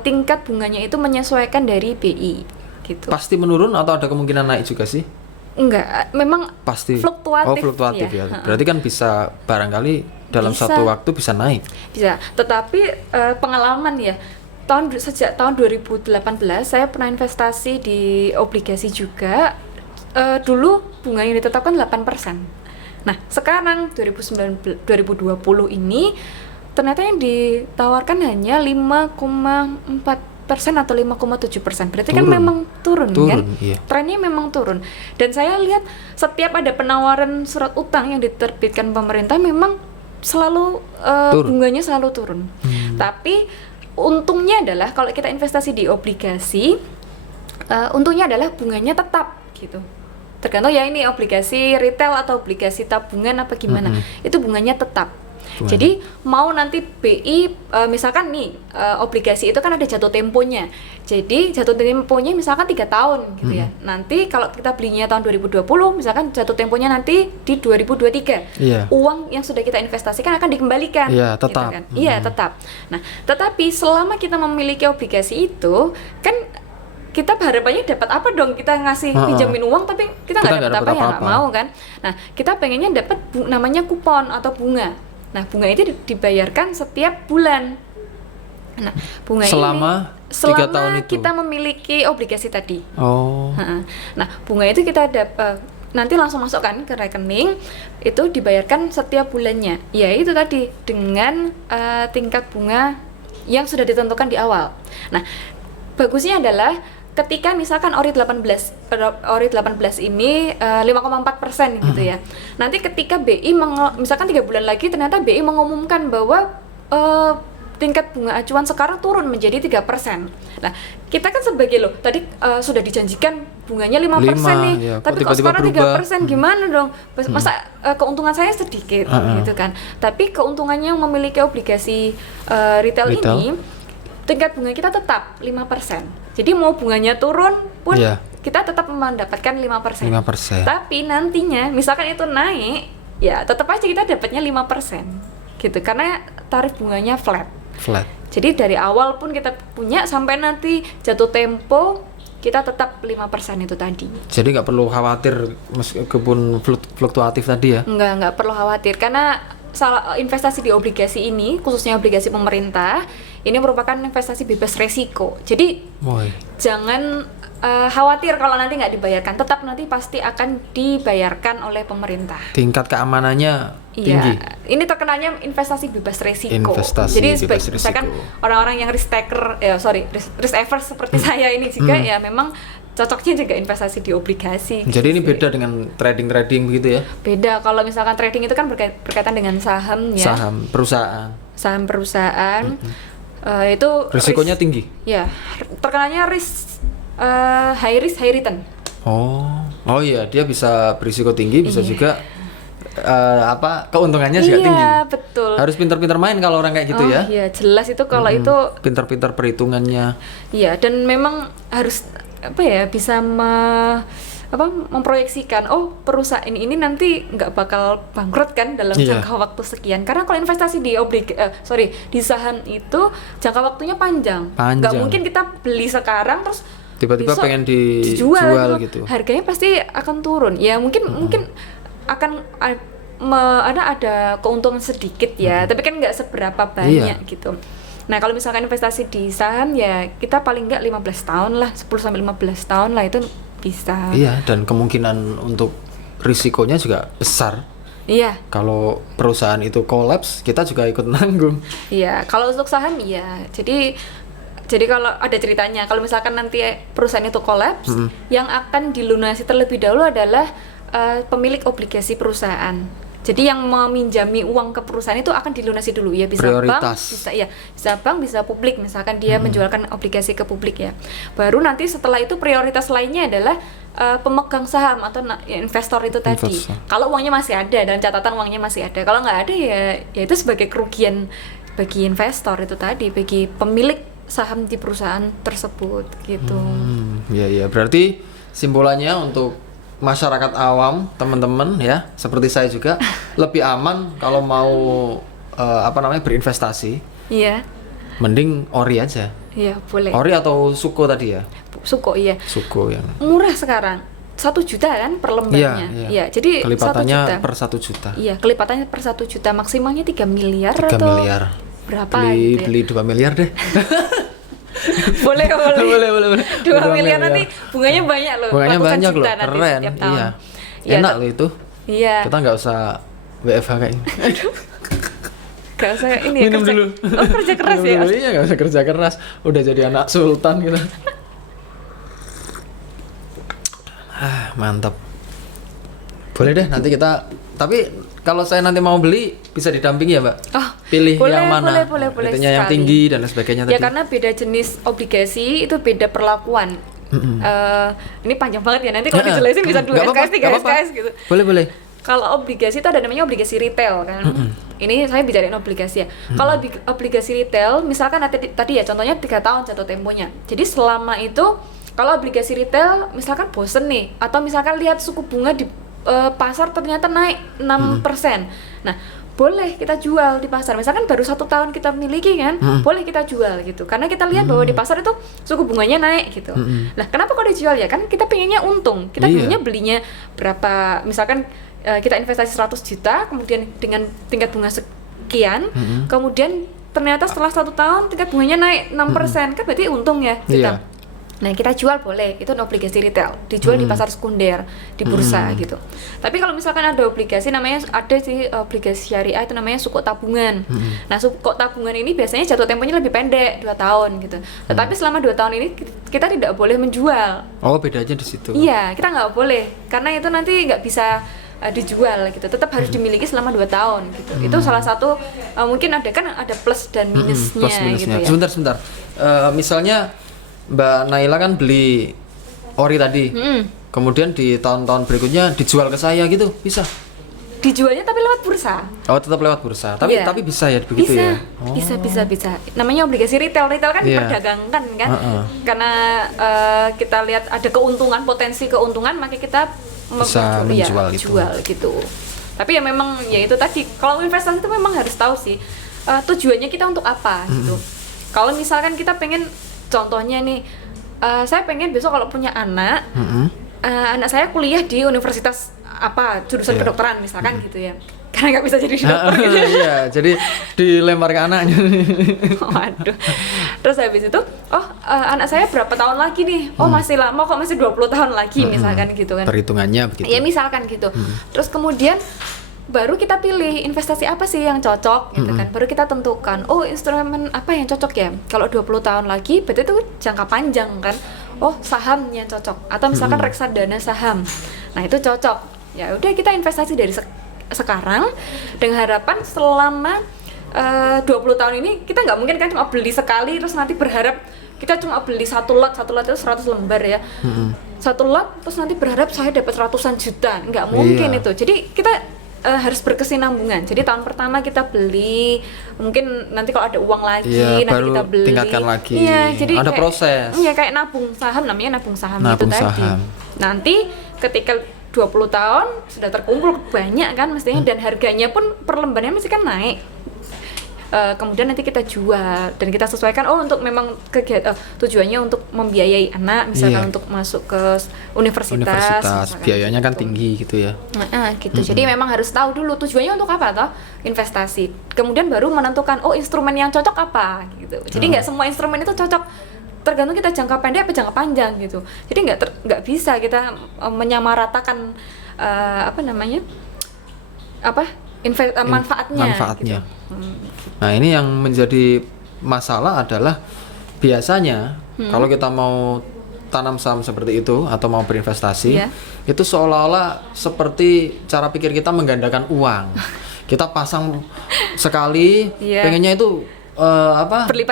tingkat bunganya itu menyesuaikan dari BI gitu. Pasti menurun atau ada kemungkinan naik juga sih? Enggak, memang Pasti. fluktuatif. Fluktuatif ya. Ha-ha. Berarti kan bisa barangkali dalam Bisa. satu waktu bisa naik. Bisa, tetapi pengalaman ya, sejak tahun 2018 saya pernah investasi di obligasi juga. Dulu bunga yang ditetapkan 8%. Nah, sekarang 2020 ini ternyata yang ditawarkan hanya 5,4% atau 5,7%. Berarti kan Turun. memang turun kan? Iya. Trennya memang turun. Dan saya lihat setiap ada penawaran surat utang yang diterbitkan pemerintah memang selalu Turun. bunganya selalu turun. Tapi untungnya adalah kalau kita investasi di obligasi, untungnya adalah bunganya tetap gitu. Tergantung ya ini obligasi retail atau obligasi tabungan apa gimana. Itu bunganya tetap. Bunganya. Jadi mau nanti BI misalkan nih obligasi itu kan ada jatuh temponya. Jadi jatuh temponya misalkan 3 tahun gitu ya. Nanti kalau kita belinya tahun 2020 misalkan jatuh temponya nanti di 2023. Iya. Uang yang sudah kita investasikan akan dikembalikan. Iya, gitu tetap. kan. Iya, tetap. Nah, tetapi selama kita memiliki obligasi itu kan kita harapannya dapat apa dong, kita ngasih pinjamin uang tapi kita nggak dapat apa ya nggak mau kan. Nah kita pengennya dapat namanya kupon atau bunga. Nah bunga itu dibayarkan setiap bulan. Nah bunga Selama ini 3 tahun itu. kita memiliki obligasi tadi. Oh. Nah bunga itu kita nanti langsung masukkan ke rekening, itu dibayarkan setiap bulannya. Ya itu tadi dengan tingkat bunga yang sudah ditentukan di awal. Nah bagusnya adalah ketika misalkan ORID 18 ini 5,4% gitu ya. Nanti ketika BI misalkan 3 bulan lagi ternyata BI mengumumkan bahwa tingkat bunga acuan sekarang turun menjadi 3%. Nah, kita kan sebagai tadi sudah dijanjikan bunganya 5% nih. Ya, Tapi kok sekarang 3% gimana dong? Masa keuntungan saya sedikit gitu kan. Tapi keuntungannya yang memiliki obligasi retail ini tingkat bunga kita tetap 5%. Jadi mau bunganya turun pun kita tetap mendapatkan 5%. 5%. Tapi nantinya misalkan itu naik, ya tetap aja kita dapatnya 5%. Gitu. Karena tarif bunganya flat. Jadi dari awal pun kita punya sampai nanti jatuh tempo kita tetap 5% itu tadi. Jadi nggak perlu khawatir meskipun fluktuatif tadi ya? Nggak perlu khawatir karena investasi di obligasi ini, khususnya obligasi pemerintah, ini merupakan investasi bebas resiko. Jadi jangan khawatir kalau nanti nggak dibayarkan, tetap nanti pasti akan dibayarkan oleh pemerintah. Tingkat keamanannya tinggi. Ini terkenalnya investasi bebas resiko. Investasi Jadi bebas resiko. misalkan orang-orang yang risk taker, risk averse seperti saya ini juga ya memang cocoknya juga investasi di obligasi. Jadi ini gitu sih. beda dengan trading begitu ya? Beda. Kalau misalkan trading itu kan berkaitan dengan saham ya. Saham perusahaan. Saham perusahaan. Itu Risikonya tinggi. Ya, terkenalnya high risk high return. Oh iya, dia bisa berisiko tinggi, bisa juga keuntungannya juga tinggi. Iya, betul. Harus pintar-pintar main kalau orang kayak gitu ya. Iya, jelas itu kalau itu Pintar-pintar perhitungannya. iya, dan memang harus bisa memproyeksikan perusahaan ini nanti nggak bakal bangkrut kan dalam jangka waktu sekian, karena kalau investasi di di saham itu jangka waktunya panjang. Nggak mungkin kita beli sekarang terus tiba-tiba pengen dijual gitu. Harganya pasti akan turun ya, mungkin akan ada keuntungan sedikit ya, tapi kan nggak seberapa banyak gitu. Nah, kalau misalkan investasi di saham ya kita paling nggak 15 tahun lah, 10-15 tahun lah itu bisa. Iya, dan kemungkinan untuk risikonya juga besar. Iya. Kalau perusahaan itu kolaps, kita juga ikut nanggung. Iya, kalau untuk saham iya. Jadi kalau ada ceritanya, kalau misalkan nanti perusahaan itu kolaps, yang akan dilunasi terlebih dahulu adalah pemilik obligasi perusahaan. Jadi yang meminjami uang ke perusahaan itu akan dilunasi dulu ya, bisa prioritas. Bisa bank, bisa publik, misalkan dia menjualkan obligasi ke publik ya. Baru nanti setelah itu prioritas lainnya adalah pemegang saham atau investor itu tadi. Kalau uangnya masih ada dan catatan uangnya masih ada. Kalau nggak ada ya itu sebagai kerugian bagi investor itu tadi, bagi pemilik saham di perusahaan tersebut gitu. Iya, berarti simpulannya untuk masyarakat awam, teman-teman ya, seperti saya juga lebih aman kalau mau berinvestasi. Iya. Mending ori aja. Iya, boleh. Ori atau suko tadi ya? Suko, iya. Suko yang murah sekarang. 1 juta kan per lembarnya. Iya. Jadi kelipatannya per 1 juta. Iya, kelipatannya per 1 juta, maksimalnya 3 miliar 3 atau miliar. Berapa Beli 2 miliar deh. boleh. 2 miliar nanti bunganya banyak loh. Bunganya banyak loh, nanti keren. setiap tahun. Iya. Enak loh itu. Iya. Kita nggak usah WFH kayak ini. Gak usah ini Minum kerja, dulu. Kerja keras ya. Iya, nggak usah kerja keras. Udah jadi anak sultan gitu. Mantap. Boleh deh nanti kita. Tapi kalau saya nanti mau beli bisa didampingi ya, Mbak? Pilih yang mana? Boleh Itunya yang tinggi dan sebagainya ya, tadi. karena beda jenis obligasi itu beda perlakuan. Ini panjang banget ya, nanti kalau dijelasin bisa 2 SKS 3 SKS gitu. Boleh. Kalau obligasi itu ada namanya obligasi retail kan. Ini saya bicarain obligasi ya. Kalau obligasi retail misalkan tadi ya contohnya 3 tahun jatuh temponya. Jadi selama itu kalau obligasi retail misalkan bosen nih, atau misalkan lihat suku bunga di pasar ternyata naik 6%. Nah, boleh kita jual di pasar. Misalkan baru 1 tahun kita miliki kan, boleh kita jual gitu. Karena kita lihat bahwa di pasar itu suku bunganya naik gitu. Nah, kenapa kok dijual ya? Kan kita pengennya untung. Kita dulunya belinya berapa? Misalkan kita investasi 100 juta, kemudian dengan tingkat bunga sekian, kemudian ternyata setelah 1 tahun tingkat bunganya naik 6%, kan berarti untung ya kita. Nah, kita jual boleh, itu obligasi retail, dijual di pasar sekunder, di bursa gitu. Tapi kalau misalkan ada obligasi obligasi syariah itu namanya sukuk tabungan. Nah, sukuk tabungan ini biasanya jatuh temponya lebih pendek, 2 tahun gitu. Tetapi selama 2 tahun ini kita tidak boleh menjual. Oh, bedanya di situ. Iya, kita nggak boleh, karena itu nanti nggak bisa dijual gitu, tetap harus dimiliki selama 2 tahun gitu. Itu salah satu mungkin ada plus dan minusnya, gitu ya. Sebentar. Misalnya Mbak Naila kan beli ori tadi, kemudian di tahun-tahun berikutnya dijual ke saya gitu, bisa? Dijualnya tapi lewat bursa. Oh, tetap lewat bursa, tapi bisa ya begitu ya? Bisa. Namanya obligasi retail kan diperdagangkan kan, karena kita lihat ada potensi keuntungan, maka kita bisa menjual gitu. Tapi ya memang ya itu tadi, kalau investasi itu memang harus tahu sih tujuannya kita untuk apa gitu. Kalau misalkan kita pengen, contohnya nih, saya pengen besok kalau punya anak, anak saya kuliah di universitas apa, jurusan kedokteran misalkan gitu ya, karena nggak bisa jadi dokter gitu. Iya, jadi dilempar ke anaknya. Waduh. Terus habis itu, anak saya berapa tahun lagi nih? Masih lama kok, masih 20 tahun lagi misalkan gitu kan. Perhitungannya begitu. Ya misalkan gitu. Terus kemudian baru kita pilih investasi apa sih yang cocok gitu kan. Baru kita tentukan, instrumen apa yang cocok ya. Kalau 20 tahun lagi berarti itu jangka panjang kan. oh sahamnya cocok atau misalkan reksadana saham. Nah, itu cocok. Ya udah kita investasi dari sekarang dengan harapan selama 20 tahun ini kita nggak mungkin kan cuma beli sekali terus nanti berharap kita cuma beli satu lot itu 100 lembar ya. Satu lot terus nanti berharap saya dapat ratusan juta, nggak mungkin itu. Jadi kita harus berkesinambungan. Jadi tahun pertama kita beli, mungkin nanti kalau ada uang lagi, nanti baru kita beli. tingkatkan lagi. Iya, jadi ada kayak, proses. Iya, kayak nabung saham, namanya nabung saham itu Nabung tadi. saham. Nanti ketika 20 tahun sudah terkumpul banyak kan mestinya dan harganya pun per lembarnya mesti kan naik. Kemudian nanti kita jual dan kita sesuaikan untuk memang tujuannya untuk membiayai anak misalkan untuk masuk ke universitas biayanya kan gitu. tinggi gitu ya. Gitu. Jadi memang harus tahu dulu tujuannya untuk apa toh investasi. Kemudian baru menentukan instrumen yang cocok apa gitu. Jadi nggak semua instrumen itu cocok, tergantung kita jangka pendek apa jangka panjang gitu. Jadi nggak bisa kita menyamaratakan manfaatnya. Gitu. Nah, ini yang menjadi masalah adalah biasanya kalau kita mau tanam saham seperti itu atau mau berinvestasi, itu seolah-olah seperti cara pikir kita menggandakan uang. Kita pasang sekali, pengennya itu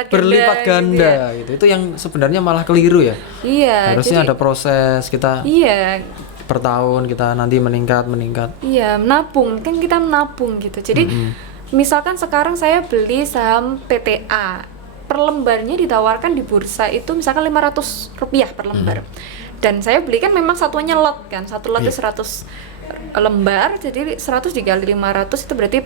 berlipat ganda gitu. Itu yang sebenarnya malah keliru ya. Harusnya ada proses kita. Per tahun kita nanti meningkat. Iya, menabung kan kita menabung gitu. Jadi misalkan sekarang saya beli saham PTA, per lembarnya ditawarkan di bursa itu misalkan Rp500 per lembar. Dan saya beli kan memang satuannya lot kan, satu lot itu 100 lembar, jadi 100 dikali 500 itu berarti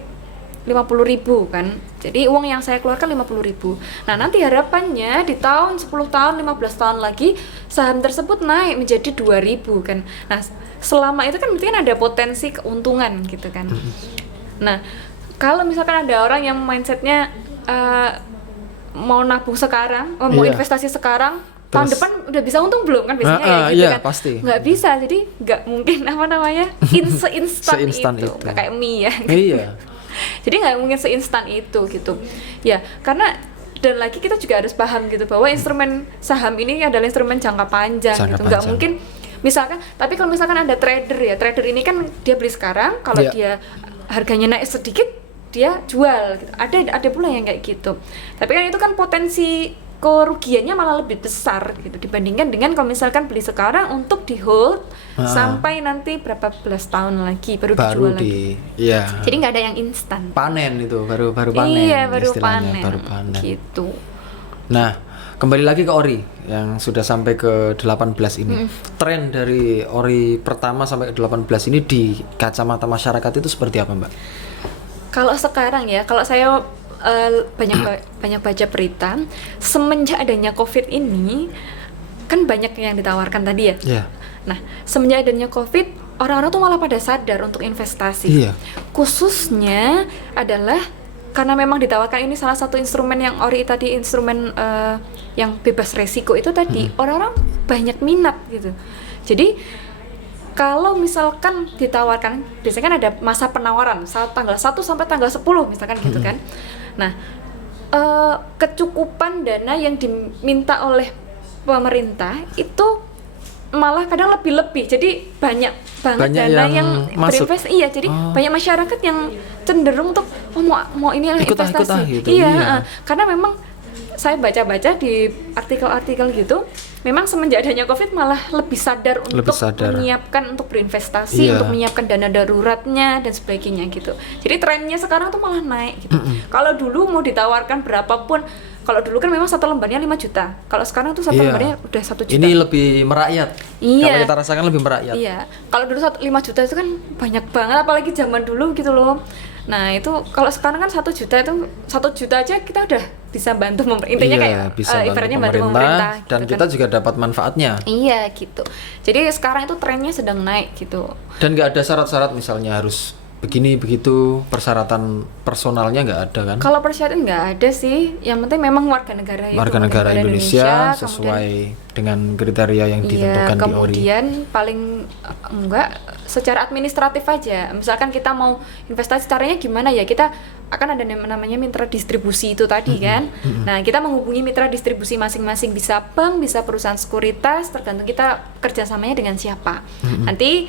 50.000 kan. Jadi uang yang saya keluarkan 50.000. Nah, nanti harapannya di tahun 10 tahun, 15 tahun lagi saham tersebut naik menjadi 2.000 kan. Nah, selama itu kan berarti kan ada potensi keuntungan gitu kan. Nah, kalau misalkan ada orang yang mindsetnya mau nabung sekarang, mau investasi sekarang, tahun depan udah bisa untung belum kan biasanya gitu kan. Pasti. Nggak bisa, jadi nggak mungkin seinstan itu. Nggak kayak mie ya. Iya. Jadi nggak mungkin seinstan itu gitu. Ya, karena dan lagi kita juga harus paham gitu bahwa instrumen saham ini adalah instrumen jangka panjang gitu. Nggak mungkin misalkan, tapi kalau misalkan ada trader ini kan dia beli sekarang, kalau dia harganya naik sedikit dia jual gitu. Ada pula yang kayak gitu. Tapi kan itu kan potensi kerugiannya malah lebih besar gitu dibandingkan dengan kalau misalkan beli sekarang untuk di hold sampai nanti berapa belas tahun lagi baru dijual lagi. Jadi nggak ada yang instan. Panen itu baru panen. Iya, baru panen. Gitu. Nah, kembali lagi ke ori yang sudah sampai ke 18 ini. Tren dari ori pertama sampai ke 18 ini di kacamata masyarakat itu seperti apa, Mbak? Kalau sekarang ya, kalau saya banyak baca berita semenjak adanya COVID ini kan banyak yang ditawarkan tadi ya. Nah, semenjak adanya COVID orang-orang tuh malah pada sadar untuk investasi. Khususnya adalah karena memang ditawarkan ini salah satu instrumen yang ori tadi, instrumen yang bebas resiko itu tadi, orang-orang banyak minat gitu. Jadi kalau misalkan ditawarkan, biasanya kan ada masa penawaran tanggal 1 sampai tanggal 10 misalkan gitu kan. Nah, kecukupan dana yang diminta oleh pemerintah itu malah kadang lebih-lebih. Jadi banyak banget dana yang berinvestasi. Iya, jadi banyak masyarakat yang cenderung untuk mau ini investasi. Gitu, karena memang saya baca-baca di artikel-artikel gitu, memang semenjak adanya COVID malah lebih sadar untuk menyiapkan untuk berinvestasi, untuk menyiapkan dana daruratnya dan sebagainya gitu. Jadi trennya sekarang tuh malah naik gitu. Kalau dulu mau ditawarkan berapapun, kalau dulu kan memang satu lembarnya 5 juta. Kalau sekarang tuh satu lembarnya udah 1 juta. Ini lebih merakyat. Kalau kita rasakan lebih merakyat. Iya. Kalau dulu 5 juta itu kan banyak banget, apalagi zaman dulu gitu loh. Nah, itu kalau sekarang kan 1 juta itu 1 juta aja kita udah bisa bantu intinya kayak bisa ibaratnya bantu pemerintah dan gitu kita kan. juga dapat manfaatnya. Iya gitu. Jadi sekarang itu trennya sedang naik gitu. Dan nggak ada syarat-syarat misalnya harus begini begitu, persyaratan personalnya nggak ada kan? Kalau persyaratan nggak ada sih, yang penting memang warga negara Indonesia sesuai dengan kriteria yang ditentukan di ori. Kemudian paling enggak secara administratif aja. Misalkan kita mau investasi, caranya gimana ya? Kita akan ada namanya mitra distribusi itu tadi kan. Nah, kita menghubungi mitra distribusi masing-masing, bisa bank, bisa perusahaan sekuritas, tergantung kita kerjasamanya dengan siapa. Nanti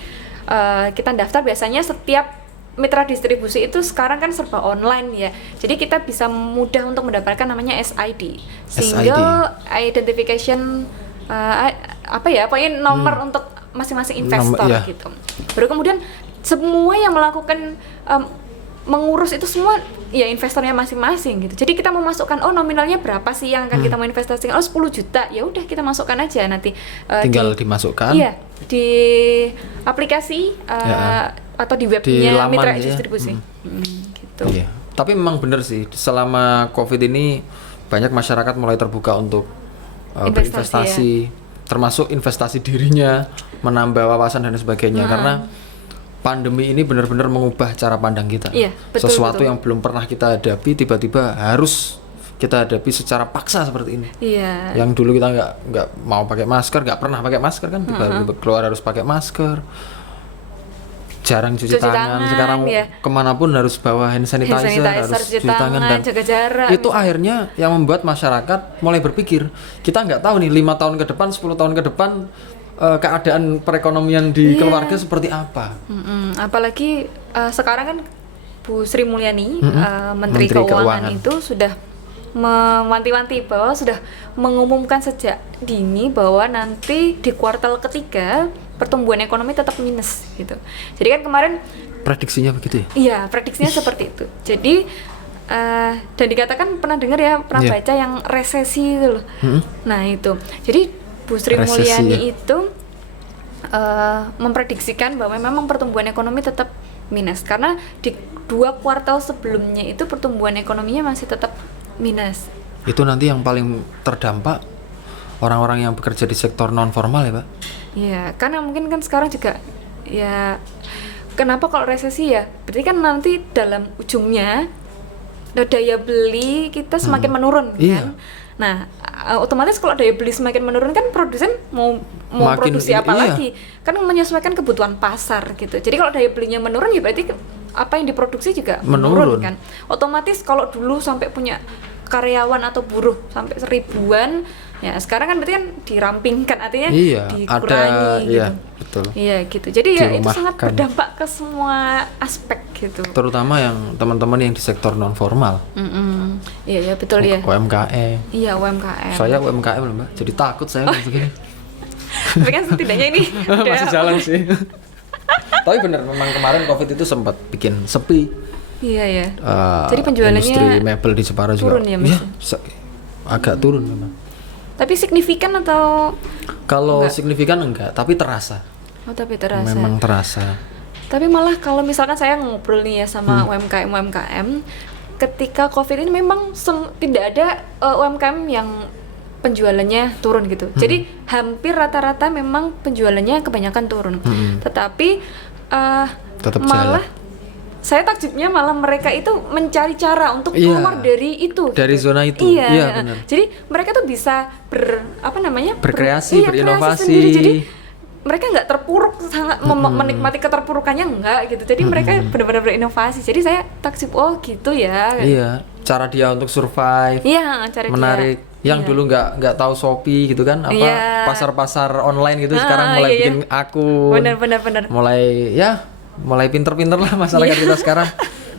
kita daftar, biasanya setiap mitra distribusi itu sekarang kan serba online ya. Jadi kita bisa mudah untuk mendapatkan namanya SID, Single Identification pokoknya nomor untuk masing-masing investor gitu. Baru kemudian semua yang melakukan mengurus itu semua ya investornya masing-masing gitu. Jadi kita memasukkan nominalnya berapa sih yang akan kita mau investasikan? 10 juta. Ya udah kita masukkan aja nanti. Tinggal dimasukkan. Iya, di aplikasi atau di webnya mitra distribusi. Gitu. Iya. Tapi memang benar sih, selama COVID ini banyak masyarakat mulai terbuka untuk berinvestasi, termasuk investasi dirinya, menambah wawasan dan sebagainya. Karena pandemi ini benar-benar mengubah cara pandang kita. Iya, betul, Sesuatu betul. yang belum pernah kita hadapi tiba-tiba harus kita hadapi secara paksa seperti ini. Iya. Yang dulu kita nggak mau pakai masker, nggak pernah pakai masker kan, tiba-tiba keluar harus pakai masker. Jarang cuci tangan. Sekarang ya. kemanapun harus bawa hand sanitizer, harus cuci tangan, dan jaga jarak. itu akhirnya yang membuat masyarakat mulai berpikir, kita nggak tahu nih 5 tahun ke depan, 10 tahun ke depan keadaan perekonomian di keluarga seperti apa. Apalagi sekarang kan Bu Sri Mulyani, Menteri Keuangan itu sudah mewanti-wanti bahwa sudah mengumumkan sejak dini bahwa nanti di kuartal ketiga pertumbuhan ekonomi tetap minus gitu. Jadi kan kemarin Prediksinya begitu ya? Iya, prediksinya seperti itu. Jadi dan dikatakan pernah dengar ya, pernah baca yang resesi itu loh. Nah itu. Jadi Bu Sri Mulyani itu memprediksikan bahwa memang pertumbuhan ekonomi tetap minus karena di 2 kuartal sebelumnya itu pertumbuhan ekonominya masih tetap minus. Itu nanti yang paling terdampak orang-orang yang bekerja di sektor non formal ya, Pak? Iya, karena mungkin kan sekarang juga ya, kenapa kalau resesi ya? Berarti kan nanti dalam ujungnya daya beli kita semakin menurun kan? Nah, otomatis kalau daya beli semakin menurun kan produsen mau produksi apa lagi? Kan menyesuaikan kebutuhan pasar gitu. Jadi kalau daya belinya menurun ya berarti apa yang diproduksi juga menurun kan? Otomatis kalau dulu sampai punya karyawan atau buruh sampai 1000-an, ya sekarang kan berarti kan dirampingkan, artinya dikurangi gitu. Betul. Iya gitu. Jadi ya itu sangat berdampak ke semua aspek gitu. Terutama yang teman-teman yang di sektor non formal. Iya betul ya. UMKM. Iya UMKM. Saya UMKM loh, Mbak. Jadi takut saya begini. Tapi kan setidaknya ini masih jalan sih. Tapi benar, memang kemarin COVID itu sempat bikin sepi. Iya ya. Jadi penjualannya industri mebel di Jepara juga turun ya, Mas? Agak turun memang. Tapi signifikan atau? Kalau signifikan enggak, tapi terasa. Oh, tapi terasa. Memang terasa. Tapi malah kalau misalkan saya ngobrol nih ya sama UMKM, ketika COVID ini memang tidak ada UMKM yang penjualannya turun gitu. Jadi hampir rata-rata memang penjualannya kebanyakan turun. Tetapi tetap malah jalan. Saya takjubnya malah mereka itu mencari cara untuk keluar dari itu. Dari gitu. zona itu. Iya, benar. Jadi mereka tuh bisa berkreasi, berinovasi. Sendiri. Jadi mereka nggak terpuruk, sangat menikmati keterpurukannya enggak gitu. Jadi mereka benar-benar berinovasi. Jadi saya takjub, oh gitu ya. Iya, cara dia untuk survive. Iya, cara menarik. Dia. Yang dulu nggak tahu Shopee gitu kan, pasar-pasar online gitu, sekarang mulai bikin akun. Benar. Mulai pinter-pinter lah masyarakat kita sekarang.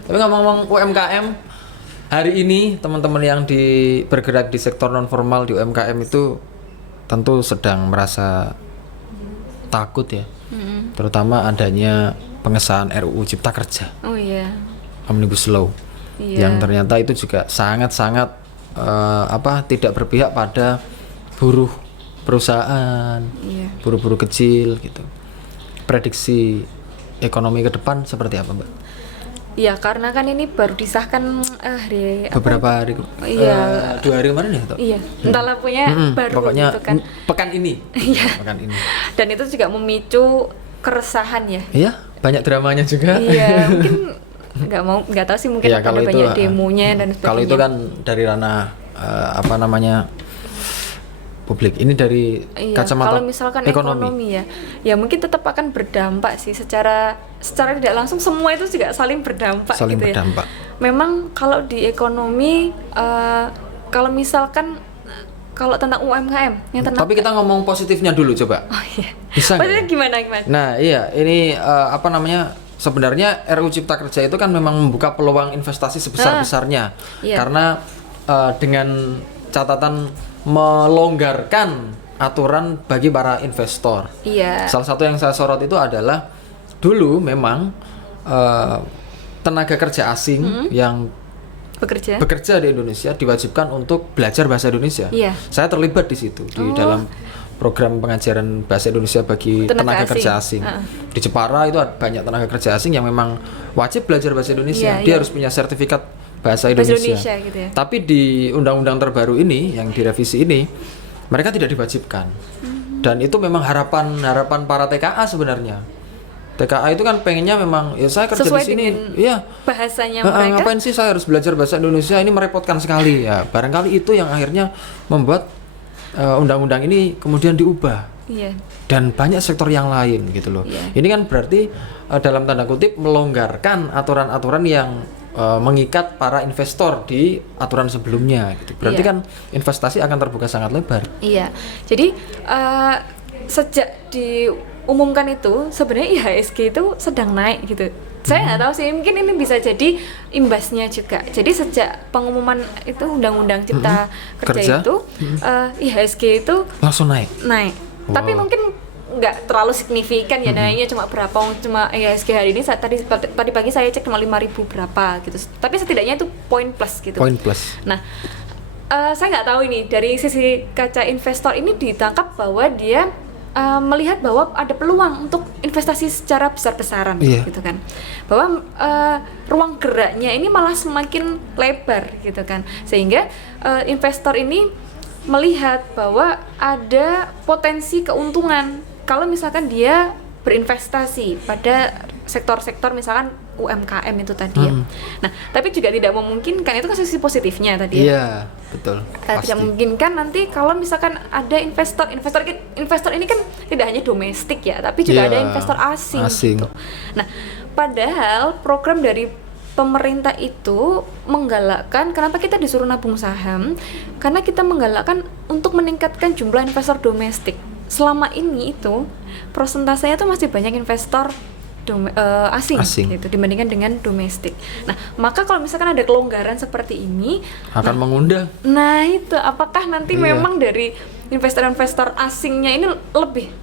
Tapi ngomong-ngomong UMKM, hari ini teman-teman yang bergerak di sektor non formal di UMKM itu tentu sedang merasa takut ya, terutama adanya pengesahan RUU Cipta Kerja, Omnibus Law, yang ternyata itu juga sangat-sangat tidak berpihak pada buruh perusahaan, buruh-buruh kecil gitu. Prediksi ekonomi ke depan seperti apa, Mbak? Iya, karena kan ini baru disahkan beberapa hari. 2 hari kemarin ya, toh? Iya, entahlah punya baru pokoknya gitu kan. Pekan ini. Iya. Pekan ini. Dan itu juga memicu keresahan ya. Iya, banyak dramanya juga. Iya, mungkin nggak tahu sih, mungkin ada banyak demonya dan sebagainya. Kalau itu kan dari ranah publik. Ini dari Iya, kacamata kalau misalkan ekonomi ya mungkin tetap akan berdampak sih secara tidak langsung, semua itu juga saling berdampak Saling gitu berdampak. ya. Memang kalau di ekonomi kalau misalkan kalau tentang UMKM yang tentang Tapi kita ngomong positifnya dulu coba. oh iya. Bisa nggak Maksudnya ya? gimana? Nah, iya, ini apa namanya? Sebenarnya RUU Cipta Kerja itu kan memang membuka peluang investasi sebesar-besarnya. Iya. Karena dengan catatan melonggarkan aturan bagi para investor. Iya. Salah satu yang saya sorot itu adalah dulu memang tenaga kerja asing yang bekerja di Indonesia diwajibkan untuk belajar bahasa Indonesia. Iya. Saya terlibat di situ di dalam program pengajaran bahasa Indonesia bagi tenaga kerja asing. Di Jepara itu ada banyak tenaga kerja asing yang memang wajib belajar bahasa Indonesia. Iya, Dia iya. harus punya sertifikat bahasa Indonesia. Gitu ya. Tapi di undang-undang terbaru ini yang direvisi ini mereka tidak diwajibkan. Dan itu memang harapan para TKA sebenarnya. TKA itu kan pengennya memang ya saya kerja Sesuai di sini, dengan iya. bahasanya mereka. Ngapain sih saya harus belajar bahasa Indonesia, ini merepotkan sekali ya. Barangkali itu yang akhirnya membuat undang-undang ini kemudian diubah. Iya. Dan banyak sektor yang lain gitu loh. Iya. Ini kan berarti dalam tanda kutip melonggarkan aturan-aturan yang mengikat para investor di aturan sebelumnya gitu. Berarti Iya. kan investasi akan terbuka sangat lebar. Iya. Jadi sejak diumumkan itu sebenarnya IHSG itu sedang naik gitu. Saya nggak tahu sih, mungkin ini bisa jadi imbasnya juga. Jadi sejak pengumuman itu Undang-Undang Cipta Kerja itu IHSG itu Langsung naik. Tapi Wow. mungkin nggak terlalu signifikan ya, naiknya cuma berapa, cuma IHSG hari ini tadi pagi saya cek cuma 5.000 berapa gitu. Tapi setidaknya itu poin plus gitu. Poin plus. Nah, saya nggak tahu ini dari sisi kaca investor ini ditangkap bahwa dia melihat bahwa ada peluang untuk investasi secara besar-besaran gitu kan, bahwa ruang geraknya ini malah semakin lebar gitu kan, sehingga investor ini melihat bahwa ada potensi keuntungan kalau misalkan dia berinvestasi pada sektor-sektor misalkan UMKM itu tadi ya. Nah, tapi juga tidak memungkinkan, itu kan sisi positifnya tadi ya. Iya, betul. Tidak memungkinkan nanti kalau misalkan ada investor ini kan tidak hanya domestik ya, tapi juga ada investor asing. Gitu. Nah, padahal program dari pemerintah itu menggalakkan, kenapa kita disuruh nabung saham? Karena kita menggalakkan untuk meningkatkan jumlah investor domestik. Selama ini itu prosentasenya tuh masih banyak investor asing gitu dibandingkan dengan domestik. Nah, maka kalau misalkan ada kelonggaran seperti ini akan mengundang. Nah, itu apakah nanti memang dari investor-investor asingnya ini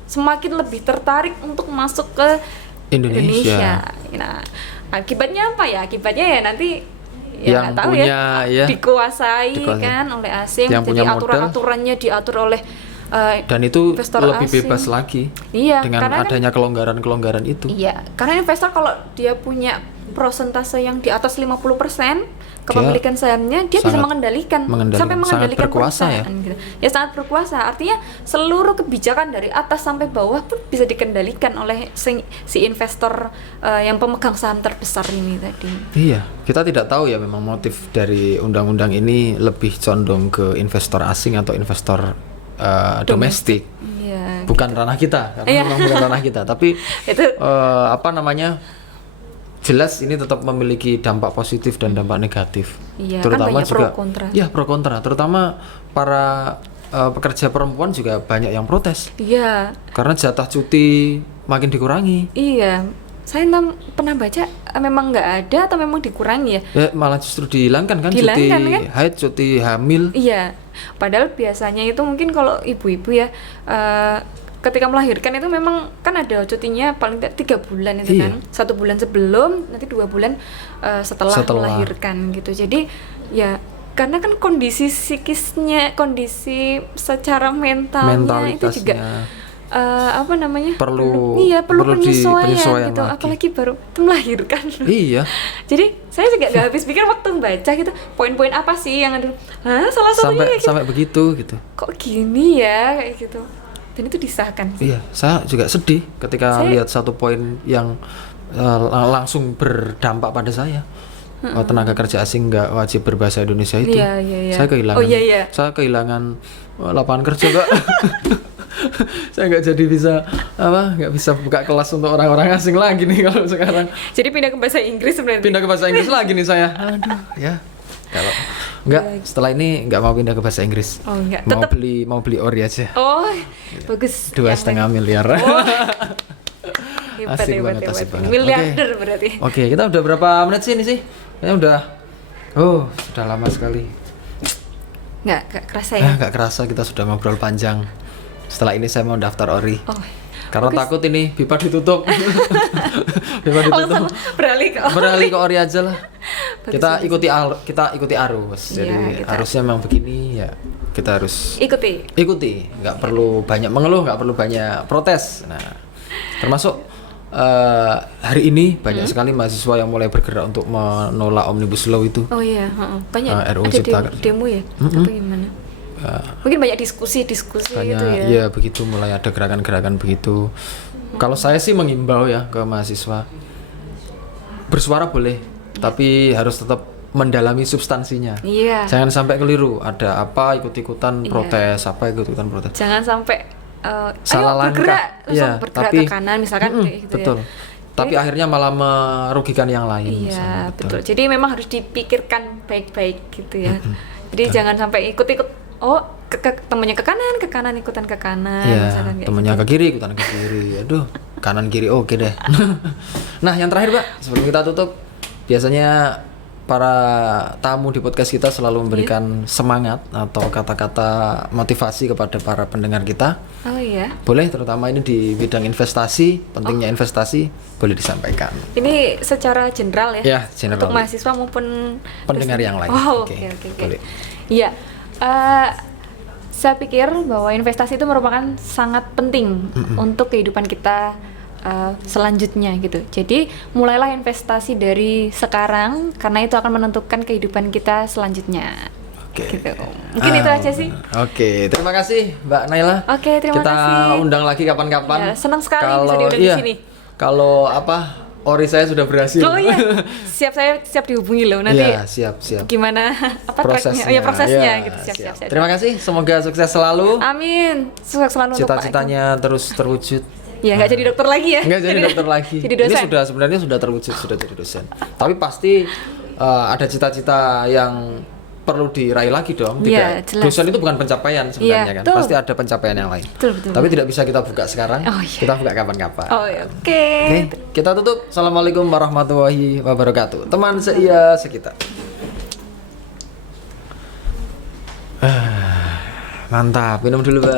semakin lebih tertarik untuk masuk ke Indonesia. Nah, akibatnya apa ya? Akibatnya ya nanti ya nggak tahu ya, dikuasai kan oleh asing, jadi aturan-aturannya diatur oleh dan itu lebih asing. Bebas lagi dengan adanya kelonggaran-kelonggaran itu. Iya, karena investor kalau dia punya persentase yang di atas 50% kepemilikan sahamnya, dia bisa mengendalikan sampai mengendalikan perusahaan gitu. Ya sangat berkuasa. Artinya seluruh kebijakan dari atas sampai bawah pun bisa dikendalikan oleh si investor yang pemegang saham terbesar ini tadi. Iya, kita tidak tahu ya memang motif dari undang-undang ini lebih condong ke investor asing atau investor domestik. Iya, bukan gitu. ranah kita, karena memang bukan ranah kita. Tapi itu jelas ini tetap memiliki dampak positif dan dampak negatif. Iya, terutama kan juga pro kontra. Ya, pro kontra. Terutama para pekerja perempuan juga banyak yang protes. Iya. Karena jatah cuti makin dikurangi. Iya. Saya pernah baca memang nggak ada atau memang dikurangi ya? Ya, malah justru dihilangkan kan, cuti haid, cuti hamil. Iya. Padahal biasanya itu mungkin kalau ibu-ibu ya ketika melahirkan itu memang kan ada cutinya paling tidak 3 bulan itu kan, 1 bulan sebelum, nanti 2 bulan setelah melahirkan gitu. Jadi ya karena kan kondisi psikisnya, kondisi secara mentalnya itu juga perlu penyesuaian gitu, apalagi baru melahirkan. Iya. Jadi saya juga gak habis pikir waktu baca gitu, poin-poin apa sih yang ada, salah satunya sampai begitu gitu. Kok gini ya kayak gitu. Dan itu disahkan. Iya, saya juga sedih ketika lihat satu poin yang langsung berdampak pada saya. tenaga kerja asing nggak wajib berbahasa Indonesia itu, Iya, iya, iya. saya kehilangan, Oh, iya, iya. saya kehilangan lapangan kerja Kak. Saya nggak jadi nggak bisa buka kelas untuk orang-orang asing lagi nih kalau sekarang. Jadi pindah ke bahasa Inggris sebenarnya. Pindah ke bahasa Inggris lagi nih saya. Aduh, ya. Kalau enggak, setelah ini nggak mau pindah ke bahasa Inggris. Oh, enggak. Mau Tetap. beli ori aja. Oh, bagus. 2,5 miliar. Oh. Hebat, Asik hebat, banget, hebat. asik banget. Miliarder berarti. Oke, kita udah berapa menit sih ini sih? Kayaknya udah. Oh, sudah lama sekali. Nggak kerasa ya? Nggak kerasa kita sudah ngobrol panjang. Setelah ini saya mau daftar ori. Oh. Karena takut ini BIPA ditutup. BIPA ditutup. Langsung beralih ke Beralih ke ori aja lah. Bagus, Kita bagus. ikuti arus. Iya, Jadi kita- arusnya memang begini ya. Kita harus ikuti. nggak perlu banyak mengeluh, nggak perlu banyak protes. Nah, termasuk hari ini banyak sekali mahasiswa yang mulai bergerak untuk menolak omnibus law itu. Oh iya, heeh. Banyak RUU ada Cipta Kerja. demo ya? Apa gimana? Mungkin banyak diskusi Banyak, gitu ya. ya begitu, mulai ada gerakan-gerakan begitu. Kalau saya sih mengimbau ya ke mahasiswa, bersuara boleh, tapi harus tetap mendalami substansinya. Iya. Jangan sampai keliru. Ada apa ikut-ikutan Iya. protes, apa ikut-ikutan protes. Jangan sampai Salah ayo bergerak, langkah. langsung Iya, bergerak tapi- ke kanan misalkan kayak gitu betul. ya. Tapi akhirnya malah merugikan yang lain. Iya, misalnya, betul. Jadi memang harus dipikirkan baik-baik gitu ya. Jadi jangan sampai ikut-ikut temennya ke kanan ikutan ke kanan Iya, misalkan kayak temennya gitu. ke kiri ikutan ke kiri. Aduh, kanan kiri oke deh. Nah, yang terakhir, Pak, sebelum kita tutup, biasanya para tamu di podcast kita selalu memberikan semangat atau kata-kata motivasi kepada para pendengar kita. Oh iya. Boleh, terutama ini di bidang investasi, pentingnya investasi, boleh disampaikan. Ini secara general ya. Ya, general. Untuk mahasiswa maupun Pendengar dosen. yang lain. Oh, Oke, oke. boleh. Iya. Saya pikir bahwa investasi itu merupakan sangat penting untuk kehidupan kita selanjutnya gitu. Jadi mulailah investasi dari sekarang karena itu akan menentukan kehidupan kita selanjutnya. Oke. Gitu. Mungkin itu aja sih. Oke, terima kasih Mbak Naila. Oke, terima Kita kasih. undang lagi kapan-kapan. Ya, senang sekali bisa diundang di sini. Kalau ori saya sudah berhasil. Oh iya, saya siap dihubungi loh nanti. Iya, siap. Gimana tracknya? Oh ya prosesnya gitu. Siap. Terima kasih, semoga sukses selalu. Amin. Sukses selalu untuk Pak Agung. Cita-citanya terus terwujud. Ya nggak jadi dokter lagi ya? Nggak jadi dokter lagi. Jadi Ini dosen. sebenarnya sudah terwujud, sudah jadi dosen. Tapi pasti ada cita-cita yang perlu diraih lagi dong. Iya, jelas. Dosen itu bukan pencapaian sebenarnya Iya, kan. betul. Pasti ada pencapaian yang lain. Betul. Tapi tidak bisa kita buka sekarang. Oh, iya. Kita buka kapan-kapan. Oh ya, oke. Oke, kita tutup. Assalamualaikum warahmatullahi wabarakatuh. Teman seia sekitar. Mantap, minum dulu, Pak.